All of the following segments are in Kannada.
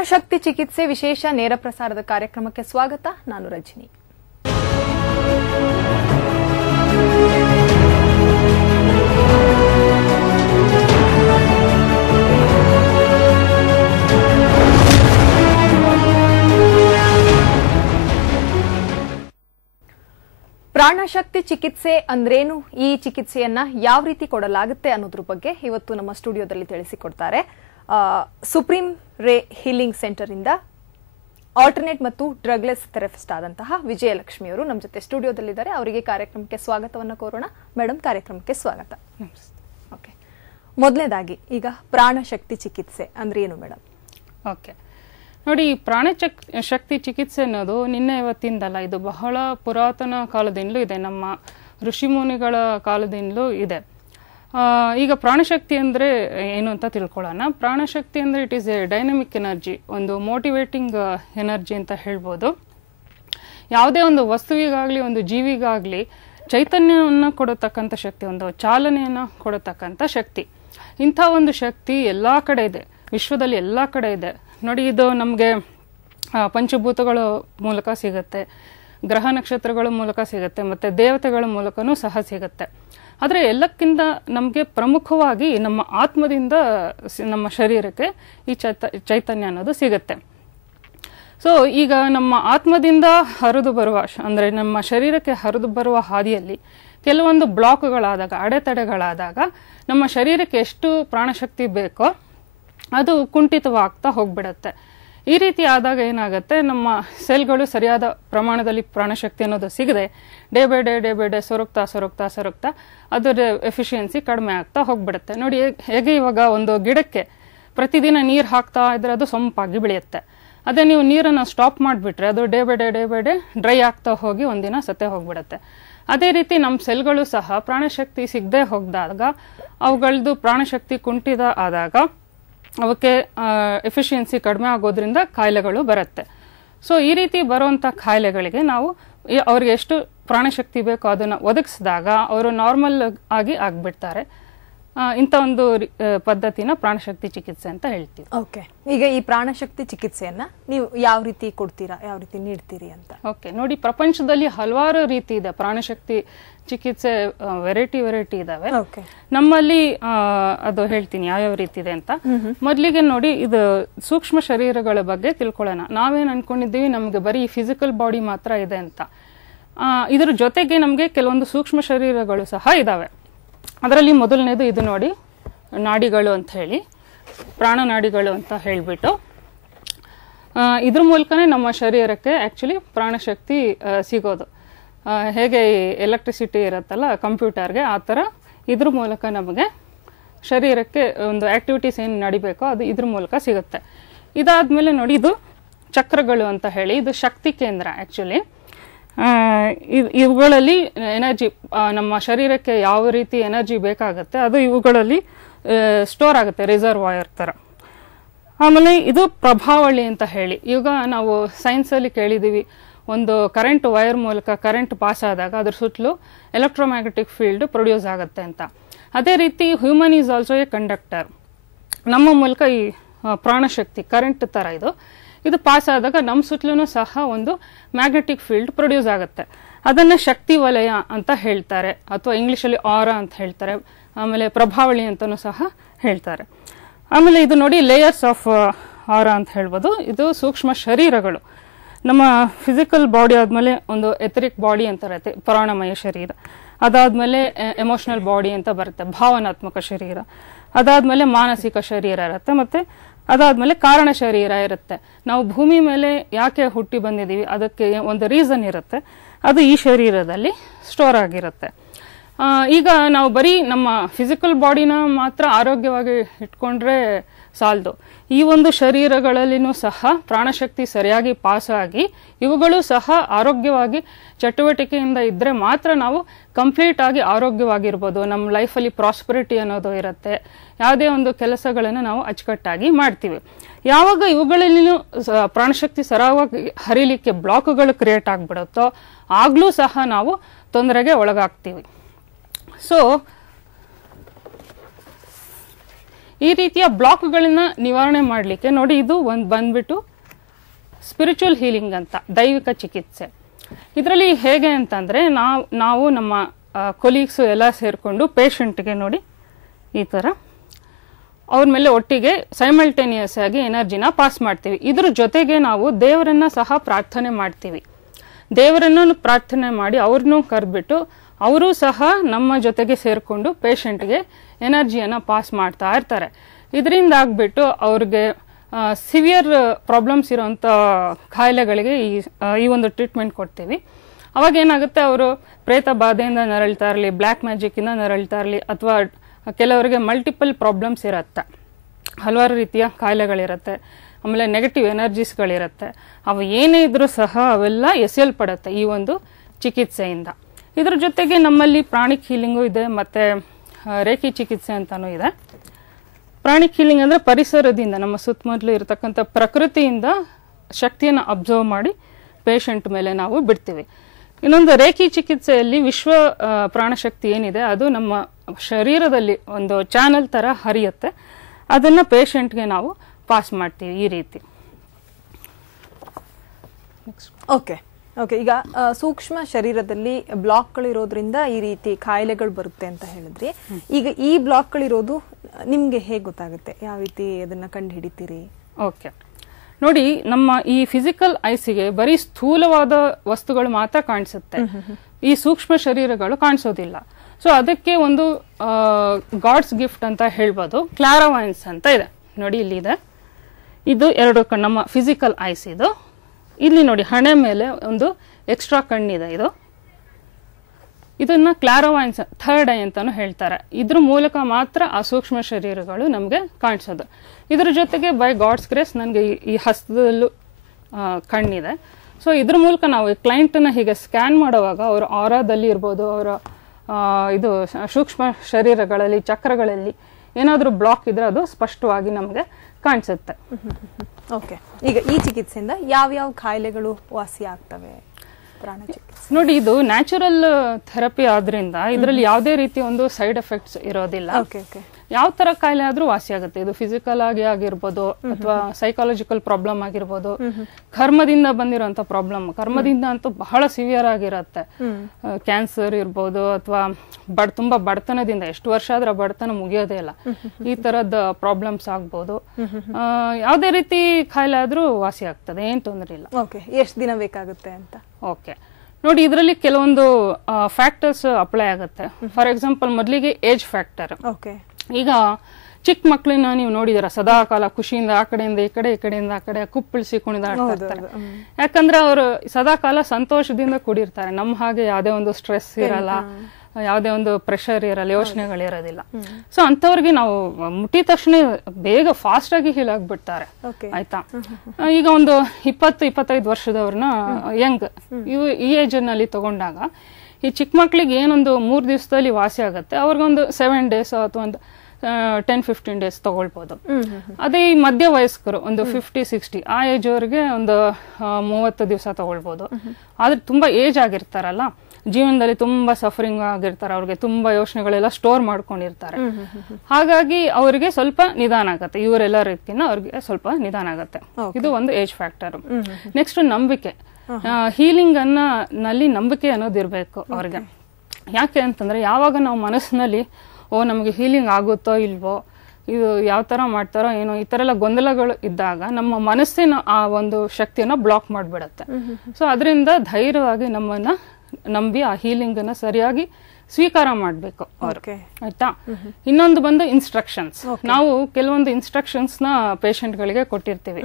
ಪ್ರಾಣಶಕ್ತಿ ಚಿಕಿತ್ಸೆ ವಿಶೇಷ ನೇರ ಪ್ರಸಾರದ ಕಾರ್ಯಕ್ರಮಕ್ಕೆ ಸ್ವಾಗತ. ನಾನು ರಜನಿ. ಪ್ರಾಣಶಕ್ತಿ ಚಿಕಿತ್ಸೆ ಅಂದ್ರೇನು, ಈ ಚಿಕಿತ್ಸೆಯನ್ನ ಯಾವ ರೀತಿ ಕೊಡಲಾಗುತ್ತೆ ಅನ್ನೋದ್ರ ಬಗ್ಗೆ ಇವತ್ತು ನಮ್ಮ ಸ್ಟುಡಿಯೋದಲ್ಲಿ ತಿಳಿಸಿಕೊಡ್ತಾರೆ. ಸುಪ್ರೀಂ ರೇ ಹೀಲಿಂಗ್ ಸೆಂಟರ್ ಇಂದ ಆಲ್ಟರ್ನೇಟ್ ಮತ್ತು ಡ್ರಗ್ಲೆಸ್ ಥೆರಪಿಸ್ಟ್ ಆದಂತಹ ವಿಜಯಲಕ್ಷ್ಮಿ ಅವರು ನಮ್ಮ ಜೊತೆ ಸ್ಟುಡಿಯೋದಲ್ಲಿದ್ದಾರೆ. ಅವರಿಗೆ ಕಾರ್ಯಕ್ರಮಕ್ಕೆ ಸ್ವಾಗತವನ್ನು ಕೋರೋಣ. ಮೇಡಮ್, ಕಾರ್ಯಕ್ರಮಕ್ಕೆ ಸ್ವಾಗತ. ಓಕೆ, ಮೊದಲನೇದಾಗಿ ಈಗ ಪ್ರಾಣಶಕ್ತಿ ಚಿಕಿತ್ಸೆ ಅಂದ್ರೆ ಏನು ಮೇಡಮ್? ಓಕೆ ನೋಡಿ, ಪ್ರಾಣಶಕ್ತಿ ಚಿಕಿತ್ಸೆ ಅನ್ನೋದು ನಿನ್ನೆ ಇವತ್ತಿಂದಲ್ಲ, ಇದು ಬಹಳ ಪುರಾತನ ಕಾಲದಿಂದಲೂ ಇದೆ, ನಮ್ಮ ಋಷಿಮುನಿಗಳ ಕಾಲದಿಂದಲೂ ಇದೆ. ಈಗ ಪ್ರಾಣಶಕ್ತಿ ಅಂದರೆ ಏನು ಅಂತ ತಿಳ್ಕೊಳ್ಳೋಣ. ಪ್ರಾಣಶಕ್ತಿ ಅಂದರೆ it is A dynamic energy, ಒಂದು ಮೋಟಿವೇಟಿಂಗ್ ಎನರ್ಜಿ ಅಂತ ಹೇಳ್ಬೋದು. ಯಾವುದೇ ಒಂದು ವಸ್ತುವಿಗಾಗಲಿ ಒಂದು ಜೀವಿಗಾಗಲಿ ಚೈತನ್ಯವನ್ನು ಕೊಡತಕ್ಕಂಥ ಶಕ್ತಿ, ಒಂದು ಚಾಲನೆಯನ್ನು ಕೊಡತಕ್ಕಂಥ ಶಕ್ತಿ. ಇಂಥ ಒಂದು ಶಕ್ತಿ ಎಲ್ಲ ಕಡೆ ಇದೆ, ವಿಶ್ವದಲ್ಲಿ ಎಲ್ಲ ಕಡೆ ಇದೆ. ನೋಡಿ, ಇದು ನಮಗೆ ಪಂಚಭೂತಗಳ ಮೂಲಕ ಸಿಗುತ್ತೆ, ಗ್ರಹ ನಕ್ಷತ್ರಗಳ ಮೂಲಕ ಸಿಗುತ್ತೆ, ಮತ್ತು ದೇವತೆಗಳ ಮೂಲಕನೂ ಸಹ ಸಿಗುತ್ತೆ. ಆದರೆ ಎಲ್ಲಕ್ಕಿಂತ ನಮಗೆ ಪ್ರಮುಖವಾಗಿ ನಮ್ಮ ಆತ್ಮದಿಂದ ನಮ್ಮ ಶರೀರಕ್ಕೆ ಈ ಚೈತನ್ಯ ಅನ್ನೋದು ಸಿಗುತ್ತೆ. ಸೊ ಈಗ ನಮ್ಮ ಆತ್ಮದಿಂದ ಹರಿದು ಬರುವ, ಅಂದರೆ ನಮ್ಮ ಶರೀರಕ್ಕೆ ಹರಿದು ಬರುವ ಹಾದಿಯಲ್ಲಿ ಕೆಲವೊಂದು ಬ್ಲಾಕ್ಗಳಾದಾಗ, ಅಡೆತಡೆಗಳಾದಾಗ ನಮ್ಮ ಶರೀರಕ್ಕೆ ಎಷ್ಟು ಪ್ರಾಣಶಕ್ತಿ ಬೇಕೋ ಅದು ಕುಂಠಿತವಾಗ್ತಾ ಹೋಗ್ಬಿಡತ್ತೆ. ಈ ರೀತಿ ಆದಾಗ ಏನಾಗುತ್ತೆ, ನಮ್ಮ ಸೆಲ್ಗಳು ಸರಿಯಾದ ಪ್ರಮಾಣದಲ್ಲಿ ಪ್ರಾಣಶಕ್ತಿ ಅನ್ನೋದು ಸಿಗದೆ ಡೇ ಬೈ ಡೇ ಸೊರಗ್ತಾ ಅದರ ಎಫಿಷಿಯನ್ಸಿ ಕಡಿಮೆ ಆಗ್ತಾ ಹೋಗ್ಬಿಡುತ್ತೆ. ನೋಡಿ, ಹೇಗೆ ಇವಾಗ ಒಂದು ಗಿಡಕ್ಕೆ ಪ್ರತಿದಿನ ನೀರು ಹಾಕ್ತಾ ಇದ್ರೆ ಅದು ಸೊಂಪಾಗಿ ಬೆಳೆಯುತ್ತೆ. ಅದೇ ನೀವು ನೀರನ್ನು ಸ್ಟಾಪ್ ಮಾಡಿಬಿಟ್ರೆ ಅದು ಡೇ ಬೈ ಡೇ ಡ್ರೈ ಆಗ್ತಾ ಹೋಗಿ ಒಂದಿನ ಸತ್ತೆ ಹೋಗ್ಬಿಡುತ್ತೆ. ಅದೇ ರೀತಿ ನಮ್ಮ ಸೆಲ್ಗಳು ಸಹ ಪ್ರಾಣಶಕ್ತಿ ಸಿಗದೆ ಹೋಗಿದಾಗ, ಅವುಗಳದ್ದು ಪ್ರಾಣಶಕ್ತಿ ಕುಂಠಿತ ಆದಾಗ ಅವಕ್ಕೆ ಎಫಿಷಿಯನ್ಸಿ ಕಡಿಮೆ ಆಗೋದ್ರಿಂದ ಕಾಯಿಲೆಗಳು ಬರುತ್ತೆ. ಸೊ ಈ ರೀತಿ ಬರುವಂಥ ಕಾಯಿಲೆಗಳಿಗೆ ನಾವು ಅವ್ರಿಗೆ ಎಷ್ಟು ಪ್ರಾಣಶಕ್ತಿ ಬೇಕೋ ಅದನ್ನು ಒದಗಿಸಿದಾಗ ಅವರು ನಾರ್ಮಲ್ ಆಗಿ ಆಗಿಬಿಡ್ತಾರೆ. ಇಂಥ ಒಂದು ಪದ್ಧತಿನ ಪ್ರಾಣಶಕ್ತಿ ಚಿಕಿತ್ಸೆ ಅಂತ ಹೇಳ್ತೀವಿ. ಓಕೆ, ಈಗ ಈ ಪ್ರಾಣಶಕ್ತಿ ಚಿಕಿತ್ಸೆಯನ್ನ ನೀವು ಯಾವ ರೀತಿ ಕೊಡ್ತೀರಾ, ಯಾವ ರೀತಿ ನೀಡ್ತೀರಿ ಅಂತ? ಓಕೆ ನೋಡಿ, ಪ್ರಪಂಚದಲ್ಲಿ ಹಲವಾರು ರೀತಿ ಇದೆ ಪ್ರಾಣಶಕ್ತಿ ಚಿಕಿತ್ಸೆ, ವೆರೈಟಿ ಇದಾವೆ. ನಮ್ಮಲ್ಲಿ ಅದು ಹೇಳ್ತೀನಿ ಯಾವ್ಯಾವ ರೀತಿ ಇದೆ ಅಂತ. ಮೊದಲಿಗೆ ನೋಡಿ, ಇದು ಸೂಕ್ಷ್ಮ ಶರೀರಗಳ ಬಗ್ಗೆ ತಿಳ್ಕೊಳ್ಳೋಣ. ನಾವೇನ್ ಅನ್ಕೊಂಡಿದ್ದೀವಿ ನಮ್ಗೆ ಬರೀ ಫಿಸಿಕಲ್ ಬಾಡಿ ಮಾತ್ರ ಇದೆ ಅಂತ. ಇದ್ರ ಜೊತೆಗೆ ನಮ್ಗೆ ಕೆಲವೊಂದು ಸೂಕ್ಷ್ಮ ಶರೀರಗಳು ಸಹ ಇದಾವೆ. ಅದರಲ್ಲಿ ಮೊದಲನೇದು ಇದು ನೋಡಿ, ನಾಡಿಗಳು ಅಂತ ಹೇಳಿ, ಪ್ರಾಣನಾಡಿಗಳು ಅಂತ ಹೇಳ್ಬಿಟ್ಟು, ಇದ್ರ ಮೂಲಕನೇ ನಮ್ಮ ಶರೀರಕ್ಕೆ ಆಕ್ಚುಲಿ ಪ್ರಾಣಶಕ್ತಿ ಸಿಗೋದು. ಹೇಗೆ ಎಲೆಕ್ಟ್ರಿಸಿಟಿ ಇರುತ್ತಲ್ಲ ಕಂಪ್ಯೂಟರ್ಗೆ, ಆ ಥರ ಇದ್ರ ಮೂಲಕ ನಮಗೆ ಶರೀರಕ್ಕೆ ಒಂದು ಆಕ್ಟಿವಿಟೀಸ್ ಏನು ನಡಿಬೇಕೋ ಅದು ಇದ್ರ ಮೂಲಕ ಸಿಗುತ್ತೆ. ಇದಾದ್ಮೇಲೆ ನೋಡಿ, ಇದು ಚಕ್ರಗಳು ಅಂತ ಹೇಳಿ, ಇದು ಶಕ್ತಿ ಕೇಂದ್ರ. ಆ್ಯಕ್ಚುಲಿ ಇವುಗಳಲ್ಲಿ ಎನರ್ಜಿ, ನಮ್ಮ ಶರೀರಕ್ಕೆ ಯಾವ ರೀತಿ ಎನರ್ಜಿ ಬೇಕಾಗುತ್ತೆ ಅದು ಇವುಗಳಲ್ಲಿ ಸ್ಟೋರ್ ಆಗುತ್ತೆ, ರಿಸರ್ವಾಯರ್ ಥರ. ಆಮೇಲೆ ಇದು ಪ್ರಭಾವಳಿ ಅಂತ ಹೇಳಿ, ಈಗ ನಾವು ಸೈನ್ಸಲ್ಲಿ ಕೇಳಿದ್ದೀವಿ, ಒಂದು ಕರೆಂಟ್ ವೈರ್ ಮೂಲಕ ಕರೆಂಟ್ ಪಾಸ್ ಆದಾಗ ಅದ್ರ ಸುತ್ತಲೂ ಎಲೆಕ್ಟ್ರೋಮ್ಯಾಗ್ನೆಟಿಕ್ ಫೀಲ್ಡ್ ಪ್ರೊಡ್ಯೂಸ್ ಆಗುತ್ತೆ ಅಂತ. ಅದೇ ರೀತಿ human is also A conductor. ನಮ್ಮ ಮೂಲಕ ಈ ಪ್ರಾಣಶಕ್ತಿ ಕರೆಂಟ್ ಥರ ಇದು ಪಾಸ್ ಆದಾಗ ನಮ್ಮ ಸುತ್ತಲೂ ಸಹ ಒಂದು ಮ್ಯಾಗ್ನೆಟಿಕ್ ಫೀಲ್ಡ್ ಪ್ರೊಡ್ಯೂಸ್ ಆಗುತ್ತೆ. ಅದನ್ನು ಶಕ್ತಿ ವಲಯ ಅಂತ ಹೇಳ್ತಾರೆ, ಅಥವಾ ಇಂಗ್ಲೀಷಲ್ಲಿ ಆರಾ ಅಂತ ಹೇಳ್ತಾರೆ, ಆಮೇಲೆ ಪ್ರಭಾವಳಿ ಅಂತಲೂ ಸಹ ಹೇಳ್ತಾರೆ. ಆಮೇಲೆ ಇದು ನೋಡಿ, ಲೇಯರ್ಸ್ ಆಫ್ ಆರಾ ಅಂತ ಹೇಳ್ಬೋದು. ಇದು ಸೂಕ್ಷ್ಮ ಶರೀರಗಳು. ನಮ್ಮ ಫಿಸಿಕಲ್ ಬಾಡಿ ಆದಮೇಲೆ ಒಂದು ಎಥರಿಕ್ ಬಾಡಿ ಅಂತ ಇರುತ್ತೆ, ಪ್ರಾಣಮಯ ಶರೀರ. ಅದಾದಮೇಲೆ ಎಮೋಷನಲ್ ಬಾಡಿ ಅಂತ ಬರುತ್ತೆ, ಭಾವನಾತ್ಮಕ ಶರೀರ. ಅದಾದಮೇಲೆ ಮಾನಸಿಕ ಶರೀರ ಇರುತ್ತೆ, ಮತ್ತು ಅದಾದಮೇಲೆ ಕಾರಣ ಶರೀರ ಇರುತ್ತೆ. ನಾವು ಭೂಮಿ ಮೇಲೆ ಯಾಕೆ ಹುಟ್ಟಿ ಬಂದಿದ್ದೀವಿ ಅದಕ್ಕೆ ಒಂದು ರೀಸನ್ ಇರುತ್ತೆ, ಅದು ಈ ಶರೀರದಲ್ಲಿ ಸ್ಟೋರ್ ಆಗಿರುತ್ತೆ. ಈಗ ನಾವು ಬರೀ ನಮ್ಮ ಫಿಸಿಕಲ್ ಬಾಡಿನ ಮಾತ್ರ ಆರೋಗ್ಯವಾಗಿ ಇಟ್ಕೊಂಡ್ರೆ ಸಾಲದು. ಈ ಒಂದು ಶರೀರಗಳಲ್ಲಿನೂ ಸಹ ಪ್ರಾಣಶಕ್ತಿ ಸರಿಯಾಗಿ ಪಾಸ್ ಆಗಿ ಇವುಗಳು ಸಹ ಆರೋಗ್ಯವಾಗಿ ಚಟುವಟಿಕೆಯಿಂದ ಇದ್ದರೆ ಮಾತ್ರ ನಾವು ಕಂಪ್ಲೀಟ್ ಆಗಿ ಆರೋಗ್ಯವಾಗಿರ್ಬೋದು. ನಮ್ಮ ಲೈಫಲ್ಲಿ ಪ್ರಾಸ್ಪರಿಟಿ ಅನ್ನೋದು ಇರುತ್ತೆ, ಯಾವುದೇ ಒಂದು ಕೆಲಸಗಳನ್ನು ನಾವು ಅಚ್ಚುಕಟ್ಟಾಗಿ ಮಾಡ್ತೀವಿ. ಯಾವಾಗ ಇವುಗಳಲ್ಲಿನೂ ಪ್ರಾಣಶಕ್ತಿ ಸರಾಗವಾಗಿ ಹರಿಲಿಕ್ಕೆ ಬ್ಲಾಕ್ಗಳು ಕ್ರಿಯೇಟ್ ಆಗಿಬಿಡುತ್ತೋ ಆಗಲೂ ಸಹ ನಾವು ತೊಂದರೆಗೆ ಒಳಗಾಗ್ತೀವಿ. ಸೊ ಈ ರೀತಿಯ ಬ್ಲಾಕ್ಗಳನ್ನ ನಿವಾರಣೆ ಮಾಡಲಿಕ್ಕೆ ನೋಡಿ, ಇದು ಒಂದು ಬಂದ್ಬಿಟ್ಟು ಸ್ಪಿರಿಚುವಲ್ ಹೀಲಿಂಗ್ ಅಂತ, ದೈವಿಕ ಚಿಕಿತ್ಸೆ. ಇದರಲ್ಲಿ ಹೇಗೆ ಅಂತಂದ್ರೆ ನಾವು ನಮ್ಮ ಕೊಲೀಗ್ಸು ಎಲ್ಲ ಸೇರಿಕೊಂಡು ಪೇಷಂಟ್ಗೆ ನೋಡಿ ಈ ಥರ ಅವ್ರ ಮೇಲೆ ಒಟ್ಟಿಗೆ ಸೈಮಲ್ಟೇನಿಯಸ್ ಆಗಿ ಎನರ್ಜಿನ ಪಾಸ್ ಮಾಡ್ತೀವಿ. ಇದ್ರ ಜೊತೆಗೆ ನಾವು ದೇವರನ್ನ ಸಹ ಪ್ರಾರ್ಥನೆ ಮಾಡ್ತೀವಿ. ದೇವರನ್ನು ಪ್ರಾರ್ಥನೆ ಮಾಡಿ ಅವ್ರನ್ನೂ ಕರೆದ್ಬಿಟ್ಟು ಅವರು ಸಹ ನಮ್ಮ ಜೊತೆಗೆ ಸೇರಿಕೊಂಡು ಪೇಷಂಟ್ಗೆ ಎನರ್ಜಿಯನ್ನು ಪಾಸ್ ಮಾಡ್ತಾ ಇರ್ತಾರೆ. ಇದರಿಂದ ಆಗ್ಬಿಟ್ಟು ಅವ್ರಿಗೆ ಸಿವಿಯರ್ ಪ್ರಾಬ್ಲಮ್ಸ್ ಇರೋಂಥ ಕಾಯಿಲೆಗಳಿಗೆ ಈ ಒಂದು ಟ್ರೀಟ್ಮೆಂಟ್ ಕೊಡ್ತೀವಿ. ಅವಾಗ ಏನಾಗುತ್ತೆ, ಅವರು ಪ್ರೇತ ಬಾಧೆಯಿಂದ ನರಳ್ತಾ ಇರಲಿ, ಬ್ಲ್ಯಾಕ್ ಮ್ಯಾಜಿಕ್ಕಿಂದ ನರಳ್ತಾ ಇರಲಿ, ಅಥವಾ ಕೆಲವರಿಗೆ ಮಲ್ಟಿಪಲ್ ಪ್ರಾಬ್ಲಮ್ಸ್ ಇರುತ್ತೆ, ಹಲವಾರು ರೀತಿಯ ಕಾಯಿಲೆಗಳಿರುತ್ತೆ, ಆಮೇಲೆ ನೆಗೆಟಿವ್ ಎನರ್ಜೀಸ್ಗಳಿರುತ್ತೆ, ಅವು ಏನೇ ಇದ್ರೂ ಸಹ ಅವೆಲ್ಲ ಎಸೆಯಲ್ಪಡುತ್ತೆ ಈ ಒಂದು ಚಿಕಿತ್ಸೆಯಿಂದ. ಇದ್ರ ಜೊತೆಗೆ ನಮ್ಮಲ್ಲಿ ಪ್ರಾಣಿಕ್ ಹೀಲಿಂಗು ಇದೆ, ಮತ್ತು ರೇಖಿ ಚಿಕಿತ್ಸೆ ಅಂತಲೂ ಇದೆ. ಪ್ರಾಣಿಕ್ ಹೀಲಿಂಗ್ ಅಂದರೆ ಪರಿಸರದಿಂದ, ನಮ್ಮ ಸುತ್ತಮುತ್ತಲು ಇರತಕ್ಕಂಥ ಪ್ರಕೃತಿಯಿಂದ ಶಕ್ತಿಯನ್ನು ಅಬ್ಸರ್ವ್ ಮಾಡಿ ಪೇಷಂಟ್ ಮೇಲೆ ನಾವು ಬಿಡ್ತೀವಿ. ಇನ್ನೊಂದು ರೇಖಿ ಚಿಕಿತ್ಸೆಯಲ್ಲಿ ವಿಶ್ವ ಪ್ರಾಣಶಕ್ತಿ ಏನಿದೆ ಅದು ನಮ್ಮ ಶರೀರದಲ್ಲಿ ಒಂದು ಚಾನಲ್ ಥರ ಹರಿಯುತ್ತೆ, ಅದನ್ನು ಪೇಷಂಟ್ಗೆ ನಾವು ಪಾಸ್ ಮಾಡ್ತೀವಿ ಈ ರೀತಿ. ಓಕೆ ಓಕೆ ಈಗ ಸೂಕ್ಷ್ಮ ಶರೀರದಲ್ಲಿ ಬ್ಲಾಕ್ಗಳಿರೋದ್ರಿಂದ ಈ ರೀತಿ ಕಾಯಿಲೆಗಳು ಬರುತ್ತೆ ಅಂತ ಹೇಳಿದ್ರಿ. ಈಗ ಈ ಬ್ಲಾಕ್ಗಳಿರೋದು ನಿಮ್ಗೆ ಹೇಗೆ ಗೊತ್ತಾಗುತ್ತೆ? ಯಾವ ರೀತಿ ಅದನ್ನ ಕಂಡು ಹಿಡಿತೀರಿ? ಓಕೆ ನೋಡಿ, ನಮ್ಮ ಈ ಫಿಸಿಕಲ್ ಐಸಿಗೆ ಬರೀ ಸ್ಥೂಲವಾದ ವಸ್ತುಗಳು ಮಾತ್ರ ಕಾಣಿಸುತ್ತೆ, ಈ ಸೂಕ್ಷ್ಮ ಶರೀರಗಳು ಕಾಣಿಸೋದಿಲ್ಲ. ಸೊ ಅದಕ್ಕೆ ಒಂದು ಗಾಡ್ಸ್ ಗಿಫ್ಟ್ ಅಂತ ಹೇಳ್ಬೋದು, ಕ್ಲಾರವೈನ್ಸ್ ಅಂತ ಇದೆ ನೋಡಿ, ಇಲ್ಲಿದೆ. ಇದು ಎರಡು ಕಣ್ಣು, ನಮ್ಮ ಫಿಸಿಕಲ್ ಐಸ್ ಇದು. ಇಲ್ಲಿ ನೋಡಿ ಹಣೆ ಮೇಲೆ ಒಂದು ಎಕ್ಸ್ಟ್ರಾ ಕಣ್ಣಿದೆ, ಇದನ್ನ ಕ್ಲಾರವೈನ್ಸ್ ಥರ್ಡ್ ಐ ಅಂತಾನು ಹೇಳ್ತಾರೆ. ಇದ್ರ ಮೂಲಕ ಮಾತ್ರ ಆ ಸೂಕ್ಷ್ಮ ಶರೀರಗಳು ನಮಗೆ ಕಾಣಿಸೋದು. ಇದ್ರ ಜೊತೆಗೆ ಬೈ ಗಾಡ್ಸ್ ಗ್ರೇಸ್ ನನಗೆ ಈ ಹಸ್ತದಲ್ಲೂ ಕಣ್ಣಿದೆ. ಸೊ ಇದ್ರ ಮೂಲಕ ನಾವು ಕ್ಲೈಂಟನ್ನ ಹೀಗೆ ಸ್ಕ್ಯಾನ್ ಮಾಡುವಾಗ ಅವರ ಆರಾದಲ್ಲಿ ಇರ್ಬೋದು, ಅವರ ಇದು ಸೂಕ್ಷ್ಮ ಶರೀರಗಳಲ್ಲಿ ಚಕ್ರಗಳಲ್ಲಿ ಏನಾದರೂ ಬ್ಲಾಕ್ ಇದ್ರೆ ಅದು ಸ್ಪಷ್ಟವಾಗಿ ನಮಗೆ ಕಾಣಿಸುತ್ತೆ. ಓಕೆ, ಈಗ ಈ ಚಿಕಿತ್ಸೆಯಿಂದ ಯಾವ್ಯಾವ ಕಾಯಿಲೆಗಳು ವಾಸಿ ಆಗ್ತವೆ? ಪ್ರಾಣ ಚಿಕಿತ್ಸೆ ನೋಡಿ, ಇದು ನ್ಯಾಚುರಲ್ ಥೆರಪಿ ಆದ್ರಿಂದ ಇದರಲ್ಲಿ ಯಾವುದೇ ರೀತಿ ಒಂದು ಸೈಡ್ ಎಫೆಕ್ಟ್ಸ್ ಇರೋದಿಲ್ಲ. ಯಾವ ತರ ಕಾಯಿಲೆ ಆದ್ರೂ ವಾಸಿ ಆಗುತ್ತೆ. ಇದು ಫಿಸಿಕಲ್ ಆಗಿ ಆಗಿರ್ಬೋದು, ಅಥವಾ ಸೈಕಾಲಜಿಕಲ್ ಪ್ರಾಬ್ಲಮ್ ಆಗಿರ್ಬೋದು, ಕರ್ಮದಿಂದ ಬಂದಿರೋಂಥ ಪ್ರಾಬ್ಲಮ್, ಕರ್ಮದಿಂದ ಅಂತೂ ಬಹಳ ಸಿವಿಯರ್ ಆಗಿರುತ್ತೆ. ಕ್ಯಾನ್ಸರ್ ಇರ್ಬೋದು, ಅಥವಾ ತುಂಬಾ ಬಡತನದಿಂದ, ಎಷ್ಟು ವರ್ಷ ಆದ್ರೆ ಬಡತನ ಮುಗಿಯೋದೇ ಇಲ್ಲ, ಈ ತರದ ಪ್ರಾಬ್ಲಮ್ಸ್ ಆಗ್ಬೋದು. ಯಾವುದೇ ರೀತಿ ಕಾಯಿಲೆ ಆದ್ರೂ ವಾಸಿ ಆಗ್ತದೆ, ಏನ್ ತೊಂದರೆ ಇಲ್ಲ. ಎಷ್ಟು ದಿನ ಬೇಕಾಗುತ್ತೆ ಅಂತ? ಓಕೆ ನೋಡಿ, ಇದರಲ್ಲಿ ಕೆಲವೊಂದು ಫ್ಯಾಕ್ಟರ್ಸ್ ಅಪ್ಲೈ ಆಗುತ್ತೆ. ಫಾರ್ ಎಕ್ಸಾಂಪಲ್, ಮೊದಲಿಗೆ ಏಜ್ ಫ್ಯಾಕ್ಟರ್. ಈಗ ಚಿಕ್ಕ ಮಕ್ಕಳನ್ನ ನೀವು ನೋಡಿದಿರ, ಸದಾ ಕಾಲ ಖುಷಿಯಿಂದ ಆ ಕಡೆಯಿಂದ ಈ ಕಡೆ, ಈ ಕಡೆಯಿಂದ ಆ ಕಡೆ ಕುಪ್ಪಳಿಸಿ ಕುಣಿದಾಡ್ತಾ ಇರ್ತಾರೆ. ಯಾಕಂದ್ರೆ ಅವರು ಸದಾ ಕಾಲ ಸಂತೋಷದಿಂದ ಕೂಡಿರ್ತಾರೆ. ನಮ್ಮ ಹಾಗೆ ಯಾವುದೇ ಒಂದು ಸ್ಟ್ರೆಸ್ ಇರಲ್ಲ, ಯಾವುದೇ ಒಂದು ಪ್ರೆಷರ್ ಇರಲ್ಲ, ಯೋಚನೆಗಳಿರೋದಿಲ್ಲ. ಸೊ ಅಂತವ್ರಿಗೆ ನಾವು ಮುಟ್ಟಿದ ತಕ್ಷಣ ಬೇಗ ಫಾಸ್ಟ್ ಆಗಿ ಹೀಲ್ ಆಗ್ಬಿಡ್ತಾರೆ, ಆಯ್ತಾ. ಈಗ ಒಂದು 20-25 ವರ್ಷದವ್ರನ್ನ ಯಂಗ್ ಈ ಏಜ್ ನಲ್ಲಿ ತಗೊಂಡಾಗ, ಈ ಚಿಕ್ಕ ಮಕ್ಳಿಗೆ ಏನೊಂದು 3 ದಿವಸದಲ್ಲಿ ವಾಸಿ ಆಗುತ್ತೆ, ಅವ್ರಿಗೊಂದು 7 days ಅಥವಾ ಒಂದು 10-15 days ತಗೊಳ್ಬೋದು. ಅದೇ ಈ ಮಧ್ಯ ವಯಸ್ಕರು ಒಂದು 50-60 ಆ ಏಜ್ ಅವ್ರಿಗೆ ಒಂದು 30 ದಿವಸ ತಗೊಳ್ಬೋದು. ಆದ್ರೆ ತುಂಬಾ ಏಜ್ ಆಗಿರ್ತಾರಲ್ಲ, ಜೀವನದಲ್ಲಿ ತುಂಬಾ ಸಫರಿಂಗ್ ಆಗಿರ್ತಾರೆ, ಅವ್ರಿಗೆ ತುಂಬಾ ಯೋಚನೆಗಳೆಲ್ಲ ಸ್ಟೋರ್ ಮಾಡ್ಕೊಂಡಿರ್ತಾರೆ. ಹಾಗಾಗಿ ಅವರಿಗೆ ಸ್ವಲ್ಪ ನಿಧಾನ ಆಗತ್ತೆ, ಇವರೆಲ್ಲರಿಗಿಂತ ಅವ್ರಿಗೆ ಸ್ವಲ್ಪ ನಿಧಾನ ಆಗತ್ತೆ. ಇದು ಒಂದು ಏಜ್ ಫ್ಯಾಕ್ಟರ್. ನೆಕ್ಸ್ಟ್ ನಂಬಿಕೆ. ಹೀಲಿಂಗ್ ನಲ್ಲಿ ನಂಬಿಕೆ ಅನ್ನೋದಿರ್ಬೇಕು ಅವ್ರಿಗೆ. ಯಾಕೆ ಅಂತಂದ್ರೆ, ಯಾವಾಗ ನಾವು ಮನಸ್ಸಿನಲ್ಲಿ ನಮಗೆ ಹೀಲಿಂಗ್ ಆಗುತ್ತೋ ಇಲ್ವೋ, ಇದು ಯಾವ ತರ ಮಾಡ್ತಾರೋ ಏನೋ, ಈ ತರ ಎಲ್ಲ ಗೊಂದಲಗಳು ಇದ್ದಾಗ ನಮ್ಮ ಮನಸ್ಸಿನ ಆ ಒಂದು ಶಕ್ತಿಯನ್ನ ಬ್ಲಾಕ್ ಮಾಡ್ಬಿಡತ್ತೆ. ಸೊ ಅದರಿಂದ ಧೈರ್ಯವಾಗಿ ನಮ್ಮನ್ನ ನಂಬಿ ಆ ಹೀಲಿಂಗ್ ಅನ್ನ ಸರಿಯಾಗಿ ಸ್ವೀಕಾರ ಮಾಡ್ಬೇಕು ಅವ್ರಿಗೆ, ಆಯ್ತಾ. ಇನ್ನೊಂದು ಬಂದು ಇನ್ಸ್ಟ್ರಕ್ಷನ್ಸ್. ನಾವು ಕೆಲವೊಂದು ಇನ್ಸ್ಟ್ರಕ್ಷನ್ಸ್ ನ ಪೇಷಂಟ್ ಗಳಿಗೆ ಕೊಟ್ಟಿರ್ತೀವಿ.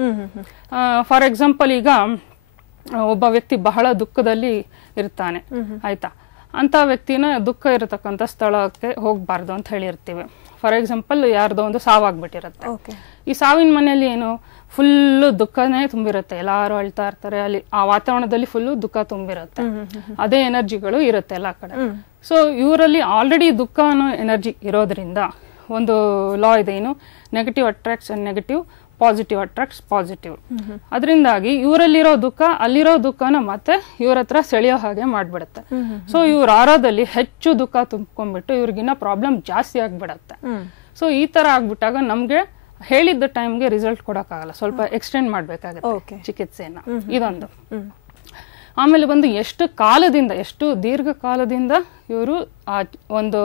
ಫಾರ್ ಎಕ್ಸಾಂಪಲ್, ಈಗ ಒಬ್ಬ ವ್ಯಕ್ತಿ ಬಹಳ ದುಃಖದಲ್ಲಿ ಇರ್ತಾನೆ, ಆಯ್ತಾ. ಅಂತ ವ್ಯಕ್ತಿನ ದುಃಖ ಇರತಕ್ಕಂತ ಸ್ಥಳಕ್ಕೆ ಹೋಗ್ಬಾರ್ದು ಅಂತ ಹೇಳಿರ್ತೀವಿ. ಫಾರ್ ಎಕ್ಸಾಂಪಲ್, ಯಾರ್ದೋ ಒಂದು ಸಾವಾಗ್ಬಿಟ್ಟಿರುತ್ತೆ. ಈ ಸಾವಿನ ಮನೆಯಲ್ಲಿ ಏನು ಫುಲ್ಲು ದುಃಖನೇ ತುಂಬಿರುತ್ತೆ, ಎಲ್ಲಾರು ಅಳ್ತಾ ಇರ್ತಾರೆ, ಅಲ್ಲಿ ಆ ವಾತಾವರಣದಲ್ಲಿ ಫುಲ್ಲು ದುಃಖ ತುಂಬಿರುತ್ತೆ, ಅದೇ ಎನರ್ಜಿಗಳು ಇರುತ್ತೆ ಎಲ್ಲಾ ಕಡೆ. ಸೊ ಇವರಲ್ಲಿ ಆಲ್ರೆಡಿ ದುಃಖ ಅನ್ನೋ ಎನರ್ಜಿ ಇರೋದ್ರಿಂದ ಒಂದು ಲಾ ಇದೆ, ಏನು, negative attracts and negative, positive attracts positive. ಅದರಿಂದಾಗಿ ಇವರಲ್ಲಿರೋ ದುಃಖ ಅಲ್ಲಿರೋ ದುಃಖನ ಮತ್ತೆ ಇವ್ರ ಹತ್ರ ಸೆಳೆಯೋ ಹಾಗೆ ಮಾಡ್ಬಿಡುತ್ತೆ. ಸೊ ಇವ್ರ ಆರಾದಲ್ಲಿ ಹೆಚ್ಚು ದುಃಖ ತುಂಬ್ಕೊಂಡ್ಬಿಟ್ಟು ಇವ್ರಿಗಿನ್ನ ಪ್ರಾಬ್ಲಮ್ ಜಾಸ್ತಿ ಆಗ್ಬಿಡತ್ತೆ. ಸೊ ಈ ತರ ಆಗ್ಬಿಟ್ಟಾಗ ನಮ್ಗೆ ಹೇಳಿದ್ದ ಟೈಮ್ಗೆ ರಿಸಲ್ಟ್ ಕೊಡಕ್ಕಾಗಲ್ಲ, ಸ್ವಲ್ಪ ಎಕ್ಸ್ಟೆಂಡ್ ಮಾಡ್ಬೇಕಾಗುತ್ತೆ ಚಿಕಿತ್ಸೆಯನ್ನ. ಇದೊಂದು. ಆಮೇಲೆ ಬಂದು ಎಷ್ಟು ದೀರ್ಘ ಕಾಲದಿಂದ ಇವರು ಒಂದು